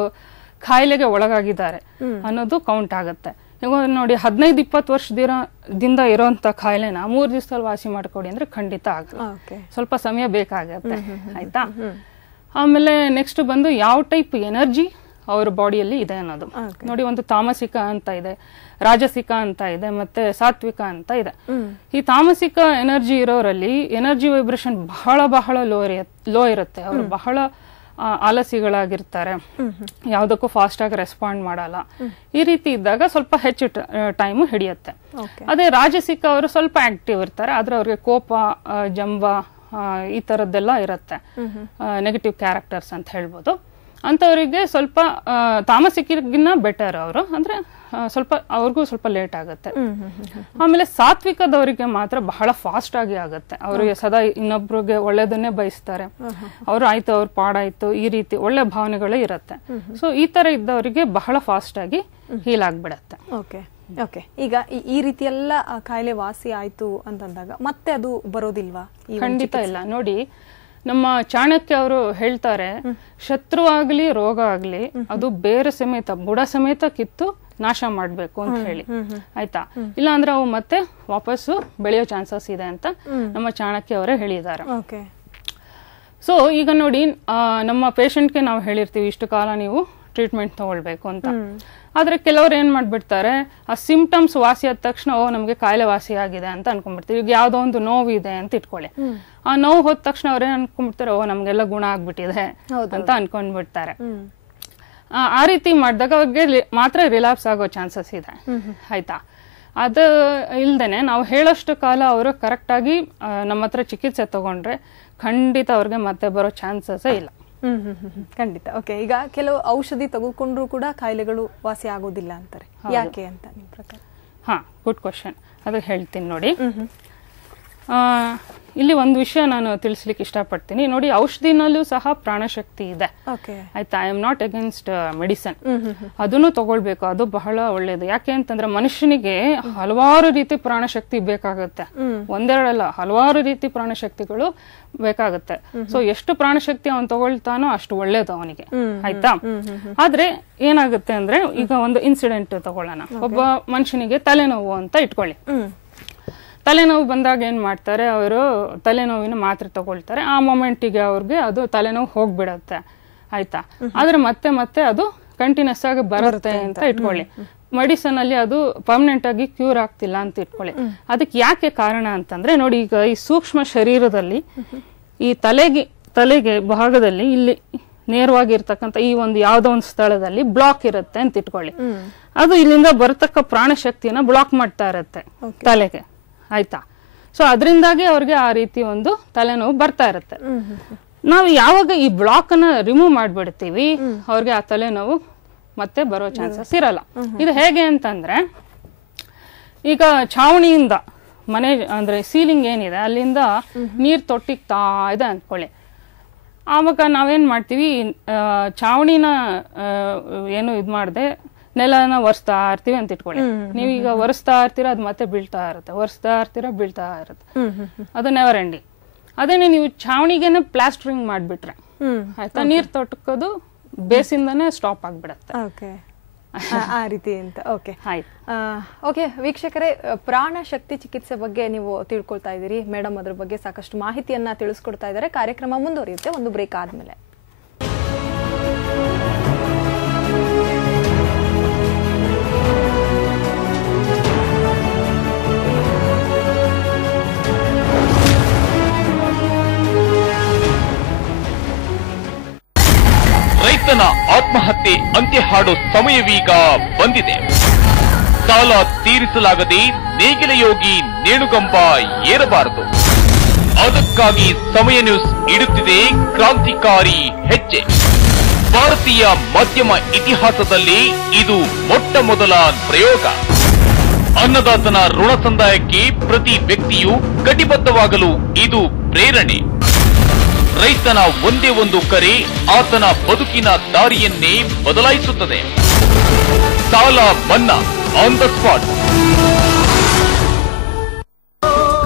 ಕಾಯಿಲೆಗೆ ಒಳಗಾಗಿದ್ದಾರೆ ಅನ್ನೋದು ಕೌಂಟ್ ಆಗುತ್ತೆ. ಈಗ ನೋಡಿ 15-20 ವರ್ಷದಿಂದ ಇರೋಂತ ಕಾಯಿಲೆನ 3 ದಿವಸದಲ್ಲಿ ವಾಸಿ ಮಾಡ್ಕೊಡಿ ಅಂದ್ರೆ ಖಂಡಿತ ಆಗಲ್ಲ, ಸ್ವಲ್ಪ ಸಮಯ ಬೇಕಾಗತ್ತೆ. ಆಯ್ತಾ? ಆಮೇಲೆ ನೆಕ್ಸ್ಟ್ ಬಂದು ಯಾವ ಟೈಪ್ ಎನರ್ಜಿ ಅವ್ರ ಬಾಡಿಯಲ್ಲಿ ಇದೆ ಅನ್ನೋದು ನೋಡಿ. ಒಂದು ತಾಮಸಿಕ ಅಂತ ಇದೆ, ರಾಜಸಿಕ ಅಂತ ಇದೆ, ಮತ್ತೆ ಸಾತ್ವಿಕ ಅಂತ ಇದೆ. ಈ ತಾಮಸಿಕ ಎನರ್ಜಿ ಇರೋರಲ್ಲಿ ಎನರ್ಜಿ ವೈಬ್ರೇಷನ್ ಬಹಳ ಬಹಳ ಲೋ ಇರುತ್ತೆ. ಅವರು ಬಹಳ ಆಲಸಿಗಳಾಗಿರ್ತಾರೆ, ಯಾವ್ದಕ್ಕೂ ಫಾಸ್ಟ್ ಆಗಿ ರೆಸ್ಪಾಂಡ್ ಮಾಡಲ್ಲ. ಈ ರೀತಿ ಇದ್ದಾಗ ಸ್ವಲ್ಪ ಹೆಚ್ಚು ಟೈಮ್ ಹಿಡಿಯುತ್ತೆ. ಅದೇ ರಾಜಸಿಕ ಅವರು ಸ್ವಲ್ಪ ಆಕ್ಟಿವ್ ಇರ್ತಾರೆ, ಆದ್ರೆ ಅವ್ರಿಗೆ ಕೋಪ, ಜಂಬ ಈ ತರದ್ದೆಲ್ಲ ಇರುತ್ತೆ, ನೆಗೆಟಿವ್ ಕ್ಯಾರೆಕ್ಟರ್ಸ್ ಅಂತ ಹೇಳ್ಬೋದು. ಅಂತವರಿಗೆ ಸ್ವಲ್ಪ ತಾಮಸಿಕಿಗಿನ್ನ ಬೆಟರ್ ಅವರು, ಅಂದ್ರೆ ಸ್ವಲ್ಪ ಅವ್ರಿಗೂ ಸ್ವಲ್ಪ ಲೇಟ್ ಆಗುತ್ತೆ. ಆಮೇಲೆ ಸಾತ್ವಿಕದವರಿಗೆ ಮಾತ್ರ ಬಹಳ ಫಾಸ್ಟ್ ಆಗಿ ಆಗುತ್ತೆ. ಅವ್ರಿಗೆ ಸದಾ ಇನ್ನೊಬ್ರಿಗೆ ಒಳ್ಳೇದನ್ನೇ ಬಯಸ್ತಾರೆ, ಅವ್ರು ಆಯ್ತು ಅವ್ರ ಪಾಡಾಯ್ತು ಈ ರೀತಿ ಒಳ್ಳೆ ಭಾವನೆಗಳೇ ಇರುತ್ತೆ. ಸೊ ಈ ತರ ಇದ್ದವರಿಗೆ ಬಹಳ ಫಾಸ್ಟ್ ಆಗಿ ಹೀಲ್ ಆಗ್ಬಿಡತ್ತೆ. ಓಕೆ, ಈಗ ಈ ರೀತಿ ಎಲ್ಲ ಕಾಯಿಲೆ ವಾಸಿ ಆಯ್ತು ಅಂತಂದಾಗ ಮತ್ತೆ ಅದು ಬರೋದಿಲ್ವಾ? ಖಂಡಿತ ಇಲ್ಲ. ನೋಡಿ, ನಮ್ಮ ಚಾಣಕ್ಯ ಅವರು ಹೇಳ್ತಾರೆ, ಶತ್ರು ಆಗ್ಲಿ ರೋಗ ಆಗ್ಲಿ ಅದು ಬೇರೆ ಸಮೇತ ಬುಡ ಸಮೇತ ಕಿತ್ತು ನಾಶ ಮಾಡ್ಬೇಕು ಅಂತ ಹೇಳಿ. ಆಯ್ತಾ? ಇಲ್ಲ ಅಂದ್ರೆ ಅವು ಮತ್ತೆ ವಾಪಸ್ಸು ಬೆಳೆಯೋ ಚಾನ್ಸಸ್ ಇದೆ ಅಂತ ನಮ್ಮ ಚಾಣಕ್ಯ ಅವರೇ ಹೇಳಿದ್ದಾರೆ. ಸೊ ಈಗ ನೋಡಿ, ನಮ್ಮ ಪೇಷಂಟ್ಗೆ ನಾವು ಹೇಳಿರ್ತೀವಿ ಇಷ್ಟು ಕಾಲ ನೀವು ಟ್ರೀಟ್ಮೆಂಟ್ ತಗೊಳ್ಬೇಕು ಅಂತ. ಆದ್ರೆ ಕೆಲವ್ರು ಏನ್ ಮಾಡ್ಬಿಡ್ತಾರೆ, ಆ ಸಿಂಪ್ಟಮ್ಸ್ ವಾಸಿ ಆದ ತಕ್ಷಣ ನಮ್ಗೆ ಕಾಯಿಲೆ ವಾಸಿ ಆಗಿದೆ ಅಂತ ಅನ್ಕೊಂಡ್ಬಿಡ್ತೀವಿ. ಈಗ ಯಾವ್ದೋ ಒಂದು ನೋವು ಇದೆ ಅಂತ ಇಟ್ಕೊಳ್ಳಿ, ಆ ನೋವು ಹೋದ ತಕ್ಷಣ ಅವ್ರೇನ್ ಅನ್ಕೊಂಡ್ಬಿಡ್ತಾರೆ, ನಮ್ಗೆಲ್ಲ ಗುಣ ಆಗ್ಬಿಟ್ಟಿದೆ ಅಂತ ಅನ್ಕೊಂಡ್ಬಿಡ್ತಾರೆ. ಆ ರೀತಿ ಮಾಡಿದಾಗ ಅವ್ರಿಗೆ ಮಾತ್ರ ರಿಲ್ಯಾಪ್ಸ್ ಆಗೋ ಚಾನ್ಸಸ್ ಇದೆ. ಆಯ್ತಾ? ಅದು ಇಲ್ದೇನೆ ನಾವು ಹೇಳೋಷ್ಟು ಕಾಲ ಅವರು ಕರೆಕ್ಟ್ ಆಗಿ ನಮ್ಮ ಹತ್ರ ಚಿಕಿತ್ಸೆ ತಗೊಂಡ್ರೆ ಖಂಡಿತ ಅವ್ರಿಗೆ ಮತ್ತೆ ಬರೋ ಚಾನ್ಸಸ್ ಇಲ್ಲ. ಖಂಡಿತ. ಓಕೆ, ಈಗ ಕೆಲವು ಔಷಧಿ ತೆಗೆದುಕೊಂಡ್ರು ಕೂಡ ಕಾಯಿಲೆಗಳು ವಾಸಿ ಆಗೋದಿಲ್ಲ ಅಂತಾರೆ, ಯಾಕೆ ಅಂತ ನಿಮ್ ಪ್ರಕಾರ? Good question. ಅದು ಹೇಳ್ತೀನಿ ನೋಡಿ. ಇಲ್ಲಿ ಒಂದು ವಿಷಯ ನಾನು ತಿಳಿಸ್ಲಿಕ್ಕೆ ಇಷ್ಟಪಡ್ತೀನಿ. ನೋಡಿ, ಔಷಧಿನಲ್ಲೂ ಸಹ ಪ್ರಾಣಶಕ್ತಿ ಇದೆ. ಆಯ್ತಾ? I am not against medicine. ಅದನ್ನು ತಗೊಳ್ಬೇಕು, ಅದು ಬಹಳ ಒಳ್ಳೇದು. ಯಾಕೆ ಅಂತಂದ್ರೆ ಮನುಷ್ಯನಿಗೆ ಹಲವಾರು ರೀತಿ ಪ್ರಾಣಶಕ್ತಿ ಬೇಕಾಗುತ್ತೆ, ಒಂದೆರಡಲ್ಲ ಹಲವಾರು ರೀತಿ ಪ್ರಾಣಶಕ್ತಿಗಳು ಬೇಕಾಗುತ್ತೆ. ಸೊ ಎಷ್ಟು ಪ್ರಾಣಶಕ್ತಿ ಅವನು ತಗೊಳ್ತಾನೋ ಅಷ್ಟು ಒಳ್ಳೇದು ಅವನಿಗೆ. ಆಯ್ತಾ? ಆದ್ರೆ ಏನಾಗುತ್ತೆ ಅಂದ್ರೆ, ಈಗ ಒಂದು ಇನ್ಸಿಡೆಂಟ್ ತಗೊಳ್ಳೋಣ. ಒಬ್ಬ ಮನುಷ್ಯನಿಗೆ ತಲೆನೋವು ಅಂತ ಇಟ್ಕೊಳ್ಳಿ. ತಲೆನೋವು ಬಂದಾಗ ಏನ್ ಮಾಡ್ತಾರೆ, ಅವರು ತಲೆನೋವಿನ ಮಾತ್ರೆ ತಗೊಳ್ತಾರೆ. ಆ ಮೊಮೆಂಟಿಗೆ ಅವ್ರಿಗೆ ಅದು ತಲೆನೋವು ಹೋಗ್ಬಿಡತ್ತೆ. ಆಯ್ತಾ? ಆದ್ರೆ ಮತ್ತೆ ಮತ್ತೆ ಅದು ಕಂಟಿನ್ಯೂಸ್ ಆಗಿ ಬರುತ್ತೆ ಅಂತ ಇಟ್ಕೊಳ್ಳಿ. ಮೆಡಿಸನ್ ಅಲ್ಲಿ ಅದು ಪರ್ಮನೆಂಟ್ ಆಗಿ ಕ್ಯೂರ್ ಆಗ್ತಿಲ್ಲ ಅಂತ ಇಟ್ಕೊಳ್ಳಿ. ಅದಕ್ಕೆ ಯಾಕೆ ಕಾರಣ ಅಂತಂದ್ರೆ ನೋಡಿ, ಈಗ ಈ ಸೂಕ್ಷ್ಮ ಶರೀರದಲ್ಲಿ ಈ ತಲೆಗೆ ಭಾಗದಲ್ಲಿ ಇಲ್ಲಿ ನೇರವಾಗಿರ್ತಕ್ಕಂಥ ಈ ಒಂದು ಯಾವ್ದೋ ಒಂದು ಸ್ಥಳದಲ್ಲಿ ಬ್ಲಾಕ್ ಇರುತ್ತೆ ಅಂತ ಇಟ್ಕೊಳ್ಳಿ. ಅದು ಇಲ್ಲಿಂದ ಬರತಕ್ಕ ಪ್ರಾಣಶಕ್ತಿಯನ್ನ ಬ್ಲಾಕ್ ಮಾಡ್ತಾ ಇರುತ್ತೆ ತಲೆಗೆ. ಆಯ್ತಾ? ಸೊ ಅದರಿಂದಾಗಿ ಅವ್ರಿಗೆ ಆ ರೀತಿ ಒಂದು ತಲೆನೋವು ಬರ್ತಾ ಇರುತ್ತೆ. ನಾವು ಯಾವಾಗ ಈ ಬ್ಲಾಕ್ ಅನ್ನ ರಿಮೂವ್ ಮಾಡ್ಬಿಡ್ತೀವಿ, ಅವ್ರಿಗೆ ಆ ತಲೆನೋವು ಮತ್ತೆ ಬರೋ ಚಾನ್ಸಸ್ ಇರಲ್ಲ. ಇದು ಹೇಗೆ ಅಂತಂದ್ರೆ, ಈಗ ಛಾವಣಿಯಿಂದ ಮನೆ ಅಂದ್ರೆ ಸೀಲಿಂಗ್ ಏನಿದೆ ಅಲ್ಲಿಂದ ನೀರ್ ತೊಟ್ಟಿಗ್ತಾ ಇದೆ ಅನ್ಕೊಳ್ಳಿ. ಆವಾಗ ನಾವೇನ್ ಮಾಡ್ತೀವಿ, ಛಾವಣಿನ ಏನು ಇದ್ ಮಾಡದೆ ನೆಲನ ಒರೆಸ್ತಾ ಇರ್ತೀವಿ ಅಂತ ಇಟ್ಕೊಳ್ಳಿ. ನೀವೀಗ ಒರೆಸ್ತಾ ಇರ್ತೀರಾ, ಅದು ಮತ್ತೆ ಬೀಳ್ತಾ ಇರುತ್ತೆ, ಒರೆಸ್ತಾ ಇರ್ತೀರಾ, ಬೀಳ್ತಾ ಇರುತ್ತೆ. ಅದು ನೆವರ್ ಎಂಡಿಂಗ್. ಅದೇನೆ ನೀವು ಛಾವಣಿಗೆನೆ ಪ್ಲಾಸ್ಟರಿಂಗ್ ಮಾಡ್ಬಿಟ್ರೆ ಆಯ್ತಾ, ನೀರ್ ತೊಟ್ಟಕೋದು ಬೇಸಿಂದಾನೆ ಸ್ಟಾಪ್ ಆಗ್ಬಿಡತ್ತೆ. ಆ ರೀತಿ ಅಂತ. ಓಕೆ ವೀಕ್ಷಕರೇ, ಪ್ರಾಣ ಶಕ್ತಿ ಚಿಕಿತ್ಸೆ ಬಗ್ಗೆ ನೀವು ತಿಳ್ಕೊಳ್ತಾ ಇದ್ದೀರಿ. ಮೇಡಮ್ ಅದ್ರ ಬಗ್ಗೆ ಸಾಕಷ್ಟು ಮಾಹಿತಿಯನ್ನ ತಿಳಿಸ್ಕೊಡ್ತಾ ಇದ್ದಾರೆ. ಕಾರ್ಯಕ್ರಮ ಮುಂದುವರಿಯುತ್ತೆ ಒಂದು ಬ್ರೇಕ್ ಆದ್ಮೇಲೆ. ರೈತನ ಆತ್ಮಹತ್ಯೆ ಅಂತ್ಯ ಹಾಡೋ ಸಮಯವೀಗ ಬಂದಿದೆ. ಸಾಲ ತೀರಿಸಲಾಗದೆ ನೇಗಿಲ ಯೋಗಿ ನೇಣುಗಂಬ ಏರಬಾರದು. ಅದಕ್ಕಾಗಿ ಸಮಯ ನ್ಯೂಸ್ ಇಡುತ್ತಿದೆ ಕ್ರಾಂತಿಕಾರಿ ಹೆಜ್ಜೆ. ಭಾರತೀಯ ಮಾಧ್ಯಮ ಇತಿಹಾಸದಲ್ಲಿ ಇದು ಮೊಟ್ಟ ಮೊದಲ ಪ್ರಯೋಗ. ಅನ್ನದಾತನ ಋಣ ಸಂದಾಯಕ್ಕೆ ಪ್ರತಿ ವ್ಯಕ್ತಿಯೂ ಕಟಿಬದ್ಧವಾಗಲು ಇದು ಪ್ರೇರಣೆ. ರೈತನ ಒಂದೇ ಒಂದು ಕರೆ ಆತನ ಬದುಕಿನ ದಾರಿಯನ್ನೇ ಬದಲಾಯಿಸುತ್ತದೆ. ಸಾಲ ಮನ್ನಾ ಆನ್ ದ ಸ್ಪಾಟ್.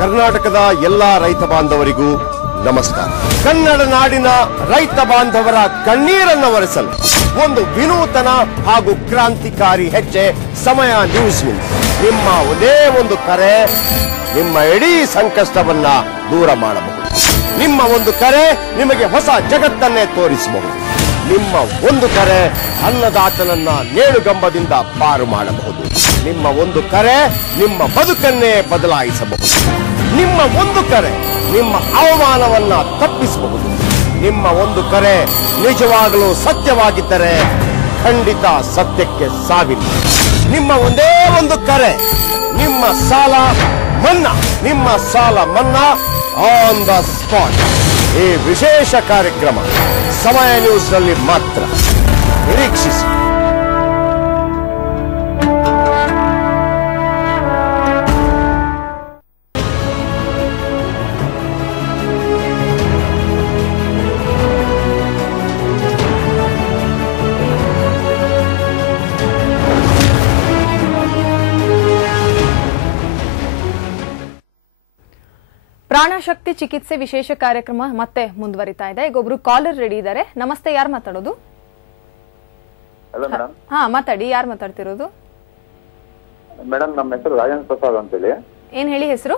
ಕರ್ನಾಟಕದ ಎಲ್ಲಾ ರೈತ ಬಾಂಧವರಿಗೂ ನಮಸ್ಕಾರ. ಕನ್ನಡ ನಾಡಿನ ರೈತ ಬಾಂಧವರ ಕಣ್ಣೀರನ್ನು ಒರೆಸಲು ಒಂದು ವಿನೂತನ ಹಾಗೂ ಕ್ರಾಂತಿಕಾರಿ ಹೆಜ್ಜೆ ಸಮಯ ನ್ಯೂಸ್. ನಿಮ್ಮ ಒಂದೇ ಒಂದು ಕರೆ ನಿಮ್ಮ ಇಡೀ ಸಂಕಷ್ಟವನ್ನ ದೂರ ಮಾಡಬಹುದು. ನಿಮ್ಮ ಒಂದು ಕರೆ ನಿಮಗೆ ಹೊಸ ಜಗತ್ತನ್ನೇ ತೋರಿಸಬಹುದು. ನಿಮ್ಮ ಒಂದು ಕರೆ ಅನ್ನದಾತನನ್ನ ನೇಣುಗಂಬದಿಂದ ಪಾರು ಮಾಡಬಹುದು. ನಿಮ್ಮ ಒಂದು ಕರೆ ನಿಮ್ಮ ಬದುಕನ್ನೇ ಬದಲಾಯಿಸಬಹುದು. ನಿಮ್ಮ ಒಂದು ಕರೆ ನಿಮ್ಮ ಅವಮಾನವನ್ನ ತಪ್ಪಿಸಬಹುದು. ನಿಮ್ಮ ಒಂದು ಕರೆ ನಿಜವಾಗಲೂ ಸತ್ಯವಾಗಿದ್ದರೆ ಖಂಡಿತ ಸತ್ಯಕ್ಕೆ ಸಾವಿಲ್ಲ. ನಿಮ್ಮ ಒಂದೇ ಒಂದು ಕರೆ ನಿಮ್ಮ ಸಾಲ ಮನ್ನಾ. ನಿಮ್ಮ ಸಾಲ ಮನ್ನಾ ಆನ್ ದ ಸ್ಪಾಟ್. ಈ ವಿಶೇಷ ಕಾರ್ಯಕ್ರಮ ಸಮಯ ನ್ಯೂಸ್ನಲ್ಲಿ ಮಾತ್ರ. ನಿರೀಕ್ಷಿಸಿ. ಪ್ರಾಣಶಕ್ತಿ ಚಿಕಿತ್ಸೆ ವಿಶೇಷ ಕಾರ್ಯಕ್ರಮ ಮತ್ತೆ ಮುಂದುವರಿತಾ ಇದೆ. ಈಗ ಒಬ್ರು ಕಾಲರ್ ರೆಡಿ ಇದ್ದಾರೆ. ನಮಸ್ತೆ, ಯಾರು ಮಾತಾಡೋದು? ಹಾ, ಮಾತಾಡಿ. ಯಾರು ಮಾತಾಡ್ತಿರೋದು? ಮೇಡಮ್, ನಮ್ಮ ಹೆಸರು ರಾಜೇಂದ್ರ ಪ್ರಸಾದ್ ಅಂತೇಳಿ. ಏನ್ ಹೇಳಿ ಹೆಸರು?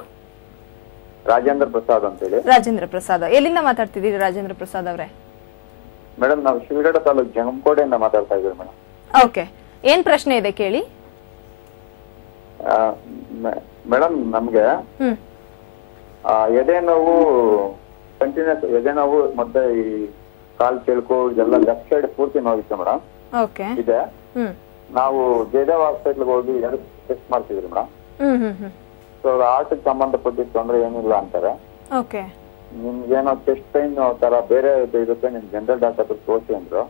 ರಾಜೇಂದ್ರ ಪ್ರಸಾದ್ ಅಂತೇಳಿ. ರಾಜೇಂದ್ರ ಪ್ರಸಾದ್, ಎಲ್ಲಿಂದ ಮಾತಾಡ್ತಿದ್ದೀರಿ ರಾಜೇಂದ್ರ ಪ್ರಸಾದ್ ಅವರೇ? ಮೇಡಮ್, ನಾವು ಶಿವಗಡ ತಾಲೂಕು ಜಂಗಮಕೋಟೆಯಿಂದ ಮಾತಾಡ್ತಾ ಇದ್ದೀವಿ ಮೇಡಮ್. ಓಕೆ, ಏನ್ ಪ್ರಶ್ನೆ ಇದೆ ಕೇಳಿ. ಮೇಡಮ್, ನಮ್ಗೆ ಎದೆ ನೋವು, ಕಂಟಿನ್ಯೂಸ್ ಎದೆ ನೋವು ಮತ್ತೆ ಈ ಕಾಲ್ ಚೆಲ್ಕು ಇದೆಲ್ಲ ಲೆಫ್ಟ್ ಸೈಡ್ ಪೂರ್ತಿ ನೋವಿತ್ತು ಮೇಡಮ್. ಓಕೆ, ಇದೆ. ನಾವು ಜಯದೇವ್ ಹಾಸ್ಪಿಟಲ್ ಹೋಗಿ ಎರಡು ಟೆಸ್ಟ್ ಮಾಡ್ತಿದ್ರಿ ಮೇಡಮ್. ಸೊ ಹಾರ್ಟ್ ಸಂಬಂಧಪಟ್ಟಿದ್ದು ತೊಂದ್ರೆ ಏನಿಲ್ಲ ಅಂತಾರೆ. ಓಕೆ, ನಿಮ್ಗೇನೋ ಚೆಸ್ಟ್ ಪೈನ್ ತರ ಬೇರೆ ಇರುತ್ತೆ, ನಿಮ್ ಜನರಲ್ ಡಾಕ್ಟರ್ ತೋರಿಸಿ ಅಂದ್ರು.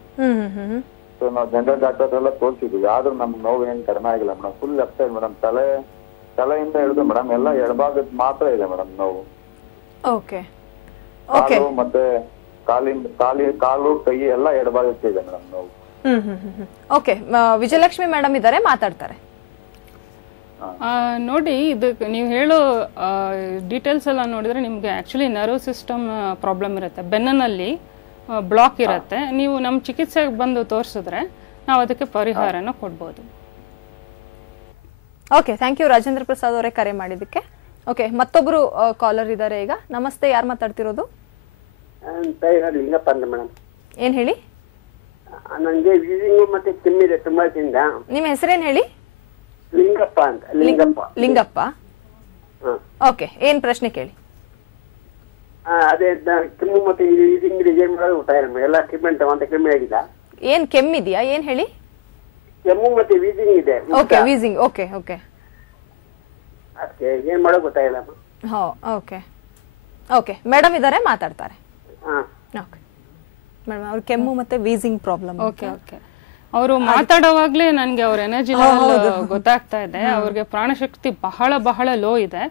ಸೊ ನಾವು ಜನರಲ್ ಡಾಕ್ಟರ್ ಎಲ್ಲ ತೋರಿಸಿದ್ವಿ, ಆದ್ರೂ ನಮ್ಗೆ ನೋವು ಏನ್ ಕಡಿಮೆ ಆಗಿಲ್ಲ madam. Full left side madam, ತಲೆಯಿಂದ ಹಿಡಿದು ಮೇಡಮ್ ಎಲ್ಲ ಎಡಭಾಗದ ಮಾತ್ರ ಇದೆ ಮೇಡಮ್ ನೋವು. ಓಕೆ, ಕಾಲು ಮತ್ತೆ ಕಾಲು ಕೈ ಎಲ್ಲ ಎಡಭಾಗಕ್ಕೆ ಇದೆ ಮೇಡಮ್ ನೋವು. ಓಕೆ, ವಿಜಯಲಕ್ಷ್ಮಿ ಮೇಡಮ್ ಇದ್ದಾರೆ, ಮಾತಾಡ್ತಾರೆ. ನೋಡಿ, ಇದು ನೀವು ಹೇಳೋ ಡೀಟೇಲ್ಸ್ ಎಲ್ಲ ನೋಡಿದ್ರೆ ನಿಮ್ಗೆ ಆಕ್ಚುಲಿ ನರ್ವ್ ಸಿಸ್ಟಮ್ ಪ್ರಾಬ್ಲಮ್ ಇರುತ್ತೆ, ಬೆನ್ನಿನಲ್ಲಿ ಬ್ಲಾಕ್ ಇರುತ್ತೆ. ನೀವು ನಮ್ಮ ಚಿಕಿತ್ಸೆಗೆ ಬಂದು ತೋರಿಸಿದ್ರೆ ನಾವು ಅದಕ್ಕೆ ಪರಿಹಾರನ ಕೊಡ್ಬೋದು. Okay, thank you Rajendra Prasad ಅವರೇ ಕರೆ ಮಾಡಿದ್ದಕ್ಕೆ. ಓಕೆ, ಮತ್ತೊಬ್ರು ಕಾಲರ್ ಇದ್ದಾರೆ ಈಗ. ನಮಸ್ತೆ, ಯಾರು ಮಾತಾಡ್ತಿರೋದು? ಲಿಂಗಪ್ಪ ಅಂತ ಮೇಡಮ್. ಏನ್ ಹೇಳಿ? ನನಗೆ ವೀಸಿಂಗು ಮತ್ತೆ ಕೆಮ್ಮಿದೆ ತುಂಬಾ ದಿನದಿಂದ. ನಿಮ್ಮ ಹೆಸರೇನ್ ಹೇಳಿ? ಲಿಂಗಪ್ಪ ಅಂತ. ಲಿಂಗಪ್ಪ. ಓಕೆ, ಏನ್ ಪ್ರಶ್ನೆ ಕೇಳಿ. ಅದೇ ಕೆಮ್ಮು ಮತ್ತೆ ವೀಸಿಂಗ್ ಏನ್ ಮಾಡೋದು ಗೊತ್ತಾಗಿಲ್ಲ, ಎಲ್ಲ ಟ್ರೀಟ್ಮೆಂಟ್ ಅಂತ ಕಮ್ಮಿ ಆಗಿಲ್ಲ. ಏನ್ ಕೆಮ್ಮಿದ್ಯಾ? ಏನ್ ಹೇಳಿ? ಕೆಮ್ಮು ಮತ್ತೆ ವೀಸಿಂಗ್ ಇದೆ. Okay, wheezing. ಓಕೆ ಓಕೆ, ಅದಕ್ಕೆ ಏನ್ ಮಾಡೋದು ಗೊತ್ತಾಗಿಲ್ಲ. ಓಕೆ ಓಕೆ, ಮೇಡಮ್ ಇದ್ದಾರೆ, ಮಾತಾಡ್ತಾರೆ. ಓಕೆ ಮೇಡಮ್, ಅವ್ರ ಕೆಮ್ಮು ಮತ್ತೆ ವೀಸಿಂಗ್ ಪ್ರಾಬ್ಲಮ್. ಓಕೆ ಓಕೆ, ಅವರು ಮಾತಾಡೋವಾಗ್ಲೇ ನನ್ಗೆ ಅವ್ರ ಎನರ್ಜಿ ಲೆವೆಲ್ ಗೊತ್ತಾಗ್ತಾ ಇದೆ. ಅವ್ರಿಗೆ ಪ್ರಾಣಶಕ್ತಿ ಬಹಳ ಬಹಳ ಲೋ ಇದೆ,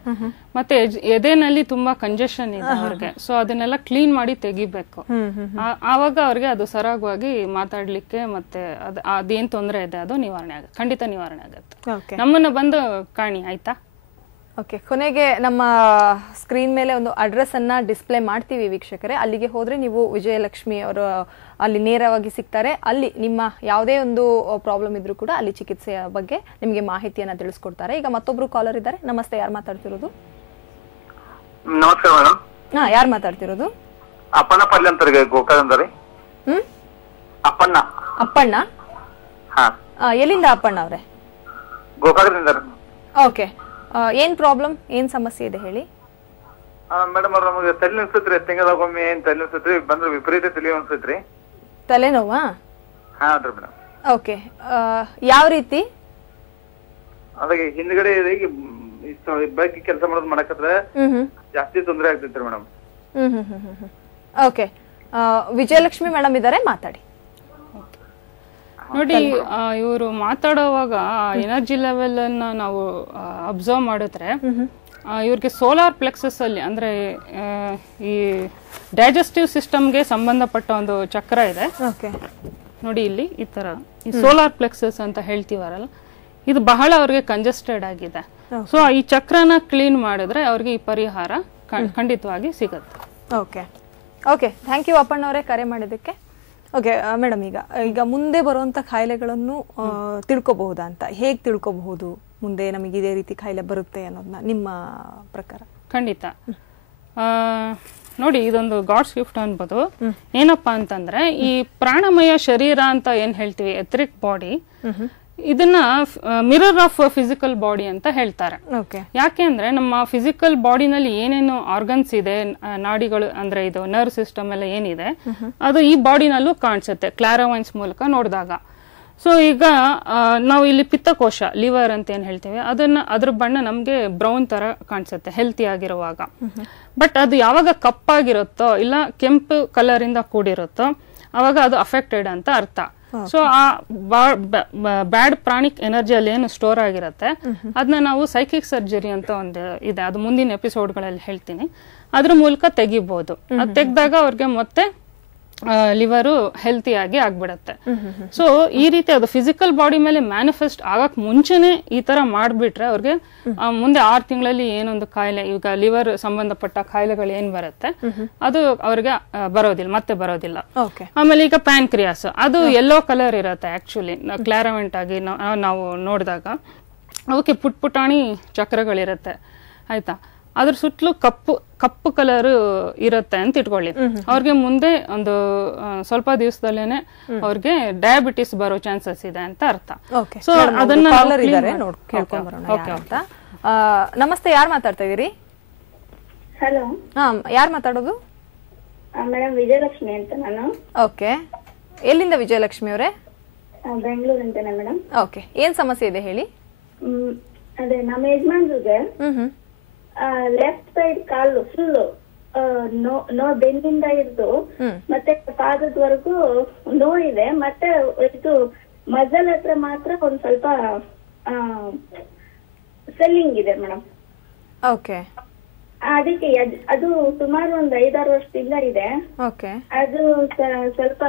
ಮತ್ತೆ ಎದೆನಲ್ಲಿ ತುಂಬಾ ಕಂಜೆಷನ್ ಇದೆ ಅವ್ರಿಗೆ. ಸೊ ಅದನ್ನೆಲ್ಲ ಕ್ಲೀನ್ ಮಾಡಿ ತೆಗಿಬೇಕು. ಆವಾಗ ಅವ್ರಿಗೆ ಅದು ಸರಾಗವಾಗಿ ಮಾತಾಡ್ಲಿಕ್ಕೆ ಮತ್ತೆ ಅದೇನ್ ತೊಂದರೆ ಇದೆ ಅದು ನಿವಾರಣೆ ಆಗುತ್ತೆ, ಖಂಡಿತ ನಿವಾರಣೆ ಆಗುತ್ತೆ. ನಮ್ಮನ್ನ ಬಂದು ಕಾಣಿ, ಆಯ್ತಾ? ಓಕೆ, ಕೊನೆಗೆ ನಮ್ಮ ಸ್ಕ್ರೀನ್ ಮೇಲೆ ಒಂದು ಅಡ್ರೆಸ್ ಅನ್ನ ಡಿಸ್ಪ್ಲೇ ಮಾಡ್ತೀವಿ ವೀಕ್ಷಕರೇ. ಅಲ್ಲಿಗೆ ಹೋದ್ರೆ ನೀವು ವಿಜಯಲಕ್ಷ್ಮಿ ಅವರು ಅಲ್ಲಿ ನೇರವಾಗಿ ಸಿಗ್ತಾರೆ. ಅಲ್ಲಿ ನಿಮ್ಮ ಯಾವುದೇ ಒಂದು ಪ್ರಾಬ್ಲಮ್ ಇದ್ರೂ ಕೂಡ ಅಲ್ಲಿ ಚಿಕಿತ್ಸೆಯ ಬಗ್ಗೆ ನಿಮಗೆ ಮಾಹಿತಿಯನ್ನ ತಿಳಿಸ್ಕೊಡ್ತಾರೆ. ಈಗ ಮತ್ತೊಬ್ರು ಕಾಲರ್ ಇದ್ದಾರೆ. ನಮಸ್ತೆ, ಯಾರು ಮಾತಾಡ್ತಿರೋದು? ನಮಸ್ಕಾರ ಮೇಡಮ್. ಯಾರು ಮಾತಾಡ್ತಿರೋದು? ಅಪ್ಪಣ್ಣ ಪಲ್ಲೆ ಅಂತಾರೆ, ಗೋಕಾಕಂದ್ರಿ. ಅಪ್ಪಣ್ಣ. ಅಪ್ಪಣ್ಣ, ಎಲ್ಲಿಂದ ಅಪ್ಪಣ್ಣ ಅವ್ರೆ? ಗೋಕಾಕದಿಂದ. ಓಕೆ, ಏನ್ ಪ್ರಾಬ್ಲಮ್, ಏನ್ ಸಮಸ್ಯೆ ಇದೆ ಹೇಳಿ. ಮೇಡಮ್, ಅವ್ರ ನಮಗೆ ತಲೆ ಅನ್ಸತ್ರಿ, ತಿಂಗಳಾಗೊಮ್ಮೆ ಏನ್ ತಲೆ ಅನ್ಸತ್ರಿ, ಬಂದ್ರೆ ವಿಪರೀತ ತಲೆ ಅನ್ಸತ್ರಿ. ತಲೆನೋವಾ? ಹೌದ್ರಿ ಮೇಡಮ್. ಓಕೆ, ಯಾವ ರೀತಿ? ಅದಾಗಿ ಹಿಂದ್ಗಡೆ ಬೈಕ್ ಕೆಲಸ ಮಾಡೋದು ಮಾಡಕತ್ರ ಜಾಸ್ತಿ ತೊಂದರೆ ಆಗ್ತೈತ್ರಿ ಮೇಡಮ್. ಓಕೆ, ವಿಜಯಲಕ್ಷ್ಮಿ ಮೇಡಮ್ ಇದ್ದಾರೆ, ಮಾತಾಡಿ. ನೋಡಿ, ಇವರು ಮಾತಾಡುವಾಗ ಎನರ್ಜಿ ಲೆವೆಲ್ ಅನ್ನ ನಾವು ಅಬ್ಸರ್ವ್ ಮಾಡಿದ್ರೆ ಇವ್ರಿಗೆ ಸೋಲಾರ್ ಪ್ಲೆಕ್ಸಸ್ ಅಲ್ಲಿ, ಅಂದ್ರೆ ಈ ಡೈಜೆಸ್ಟಿವ್ ಸಿಸ್ಟಮ್ಗೆ ಸಂಬಂಧಪಟ್ಟ ಒಂದು ಚಕ್ರ ಇದೆ. ನೋಡಿ ಇಲ್ಲಿ ಈ ತರ ಈ ಸೋಲಾರ್ ಪ್ಲೆಕ್ಸಸ್ ಅಂತ ಹೇಳ್ತೀವರಲ್ಲ, ಇದು ಬಹಳ ಅವ್ರಿಗೆ ಕಂಜೆಸ್ಟೆಡ್ ಆಗಿದೆ. ಸೊ ಈ ಚಕ್ರನ ಕ್ಲೀನ್ ಮಾಡಿದ್ರೆ ಅವ್ರಿಗೆ ಈ ಪರಿಹಾರ ಖಂಡಿತವಾಗಿ ಸಿಗುತ್ತೆ. ಓಕೆ ಓಕೆ, ಥ್ಯಾಂಕ್ ಯು ಅಪ್ಪಣ್ಣವರೇ ಕರೆ ಮಾಡಿದ್ದಕ್ಕೆ. ಓಕೆ ಮೇಡಮ್, ಈಗ ಮುಂದೆ ಬರುವಂತ ಕಾಯಿಲೆಗಳನ್ನು ತಿಳ್ಕೊಬಹುದಾ ಅಂತ, ಹೇಗೆ ತಿಳ್ಕೊಬಹುದು ಮುಂದೆ ನಮಗೆ ಇದೇ ರೀತಿ ಕಾಯಿಲೆ ಬರುತ್ತೆ ಅನ್ನೋದನ್ನ ನಿಮ್ಮ ಪ್ರಕಾರ? ಖಂಡಿತ. ನೋಡಿ, ಇದೊಂದು ಗಾಡ್ಸ್ ಗಿಫ್ಟ್ ಅನ್ಬೋದು. ಏನಪ್ಪಾ ಅಂತಂದ್ರೆ, ಈ ಪ್ರಾಣಮಯ ಶರೀರ ಅಂತ ಏನ್ ಹೇಳ್ತೀವಿ, ಎಥರಿಕ್ ಬಾಡಿ, ಇದನ್ನ ಮಿರರ್ ಆಫ್ ಫಿಸಿಕಲ್ ಬಾಡಿ ಅಂತ ಹೇಳ್ತಾರೆ. ಯಾಕೆ ಅಂದ್ರೆ ನಮ್ಮ ಫಿಸಿಕಲ್ ಬಾಡಿನಲ್ಲಿ ಏನೇನು ಆರ್ಗನ್ಸ್ ಇದೆ, ನಾಡಿಗಳು ಅಂದ್ರೆ ಇದು ನರ್ವ್ ಸಿಸ್ಟಮ್ ಎಲ್ಲ ಏನಿದೆ, ಅದು ಈ ಬಾಡಿನಲ್ಲೂ ಕಾಣಿಸುತ್ತೆ ಕ್ಲಾರವೈನ್ಸ್ ಮೂಲಕ ನೋಡಿದಾಗ. ಸೊ ಈಗ ನಾವು ಇಲ್ಲಿ ಪಿತ್ತಕೋಶ, ಲಿವರ್ ಅಂತ ಏನ್ ಹೇಳ್ತೀವಿ, ಅದ್ರ ಬಣ್ಣ ನಮ್ಗೆ ಬ್ರೌನ್ ತರ ಕಾಣಿಸುತ್ತೆ ಹೆಲ್ತಿ ಆಗಿರುವಾಗ. ಬಟ್ ಅದು ಯಾವಾಗ ಕಪ್ಪಾಗಿರುತ್ತೋ ಇಲ್ಲ ಕೆಂಪು ಕಲರ್ ಇಂದ ಕೂಡಿರುತ್ತೋ ಅವಾಗ ಅದು ಅಫೆಕ್ಟೆಡ್ ಅಂತ ಅರ್ಥ. ಸೊ ಆ ಬ್ಯಾಡ್ ಪ್ರಾಣಿಕ್ ಎನರ್ಜಿಯಲ್ಲಿ ಏನು ಸ್ಟೋರ್ ಆಗಿರುತ್ತೆ ಅದನ್ನ ನಾವು ಸೈಕಿಕ್ ಸರ್ಜರಿ ಅಂತ ಒಂದು ಇದೆ, ಅದು ಮುಂದಿನ ಎಪಿಸೋಡ್ಗಳಲ್ಲಿ ಹೇಳ್ತೀನಿ, ಅದ್ರ ಮೂಲಕ ತೆಗಿಬಹುದು. ಅದು ತೆಗ್ದಾಗ ಅವ್ರಿಗೆ ಮತ್ತೆ ಲಿವರು ಹೆಲ್ತಿಯಾಗಿ ಆಗ್ಬಿಡತ್ತೆ. ಸೊ ಈ ರೀತಿ ಅದು ಫಿಸಿಕಲ್ ಬಾಡಿ ಮೇಲೆ ಮ್ಯಾನಿಫೆಸ್ಟ್ ಆಗಕ್ ಮುಂಚೆನೆ ಈ ತರ ಮಾಡ್ಬಿಟ್ರೆ ಅವ್ರಿಗೆ ಮುಂದೆ 6 ತಿಂಗಳಲ್ಲಿ ಏನೊಂದು ಕಾಯಿಲೆ, ಈಗ ಲಿವರ್ ಸಂಬಂಧಪಟ್ಟ ಕಾಯಿಲೆಗಳು ಏನ್ ಬರುತ್ತೆ ಅದು ಅವ್ರಿಗೆ ಮತ್ತೆ ಬರೋದಿಲ್ಲ. ಆಮೇಲೆ ಈಗ ಪ್ಯಾನ್ಕ್ರಿಯಾಸ್, ಅದು ಯೆಲ್ಲೋ ಕಲರ್ ಇರುತ್ತೆ ಆಕ್ಚುಲಿ, ಕ್ಲಾರವೆಂಟ್ ಆಗಿ ನಾವು ನೋಡಿದಾಗ ಅವಕ್ಕೆ ಪುಟಾಣಿ ಚಕ್ರಗಳಿರುತ್ತೆ, ಆಯ್ತಾ. ಅದ್ರ ಸುತ್ತಲೂ ಕಪ್ಪು ಕಲರ್ ಇರುತ್ತೆ ಅಂತ ಇಟ್ಕೊಳ್ಳಿ. ಅವ್ರಿಗೆ ಮುಂದೆ ಒಂದು ಸ್ವಲ್ಪ ದಿವಸದಲ್ಲೇನೆ ಅವ್ರಿಗೆ ಡಯಾಬಿಟಿಸ್ ಬರೋ ಚಾನ್ಸಸ್ ಇದೆ ಅಂತ ಅರ್ಥ. ಸೊ ಅದನ್ನ ನಮಸ್ತೆ, ಯಾರು ಮಾತಾಡ್ತಾ ಇದೀರಿ? ಹಲೋ, ಯಾರು ಮಾತಾಡೋದು? ಮೇಡಮ್ ವಿಜಯಲಕ್ಷ್ಮಿ ಅಂತ ನಾನು. ಓಕೆ, ಎಲ್ಲಿಂದ ವಿಜಯಲಕ್ಷ್ಮಿ ಅವರೇ? ಬೆಂಗಳೂರಿಂದನೇ ಮೇಡಮ್. ಓಕೆ, ಏನ್ ಸಮಸ್ಯೆ ಇದೆ ಹೇಳಿ. ಅದೇ ನಮ್ಮ ಯಜಮಾನ್ರಿಗೆ ಲೆಫ್ಟ್ ಸೈಡ್ ಕಾಲು ಫುಲ್ ಬೆನ್ನಿಂದ ಹಿಡಿದು ಮತ್ತೆ ಪಾದದವರೆಗೂ ನೋವಿದೆ. ಮತ್ತೆ ಇದು ಮಜಲ್ ಹತ್ರ ಮಾತ್ರ ಒಂದ್ ಸ್ವಲ್ಪ ಸೆಲ್ಲಿಂಗ್ ಇದೆ ಮೇಡಮ್. ಓಕೆ, ಅದಕ್ಕೆ ಅದು ಸುಮಾರು ಒಂದ್ 5-6 ವರ್ಷದಿಂದ ಇದೆ. ಓಕೆ, ಅದು ಸ್ವಲ್ಪ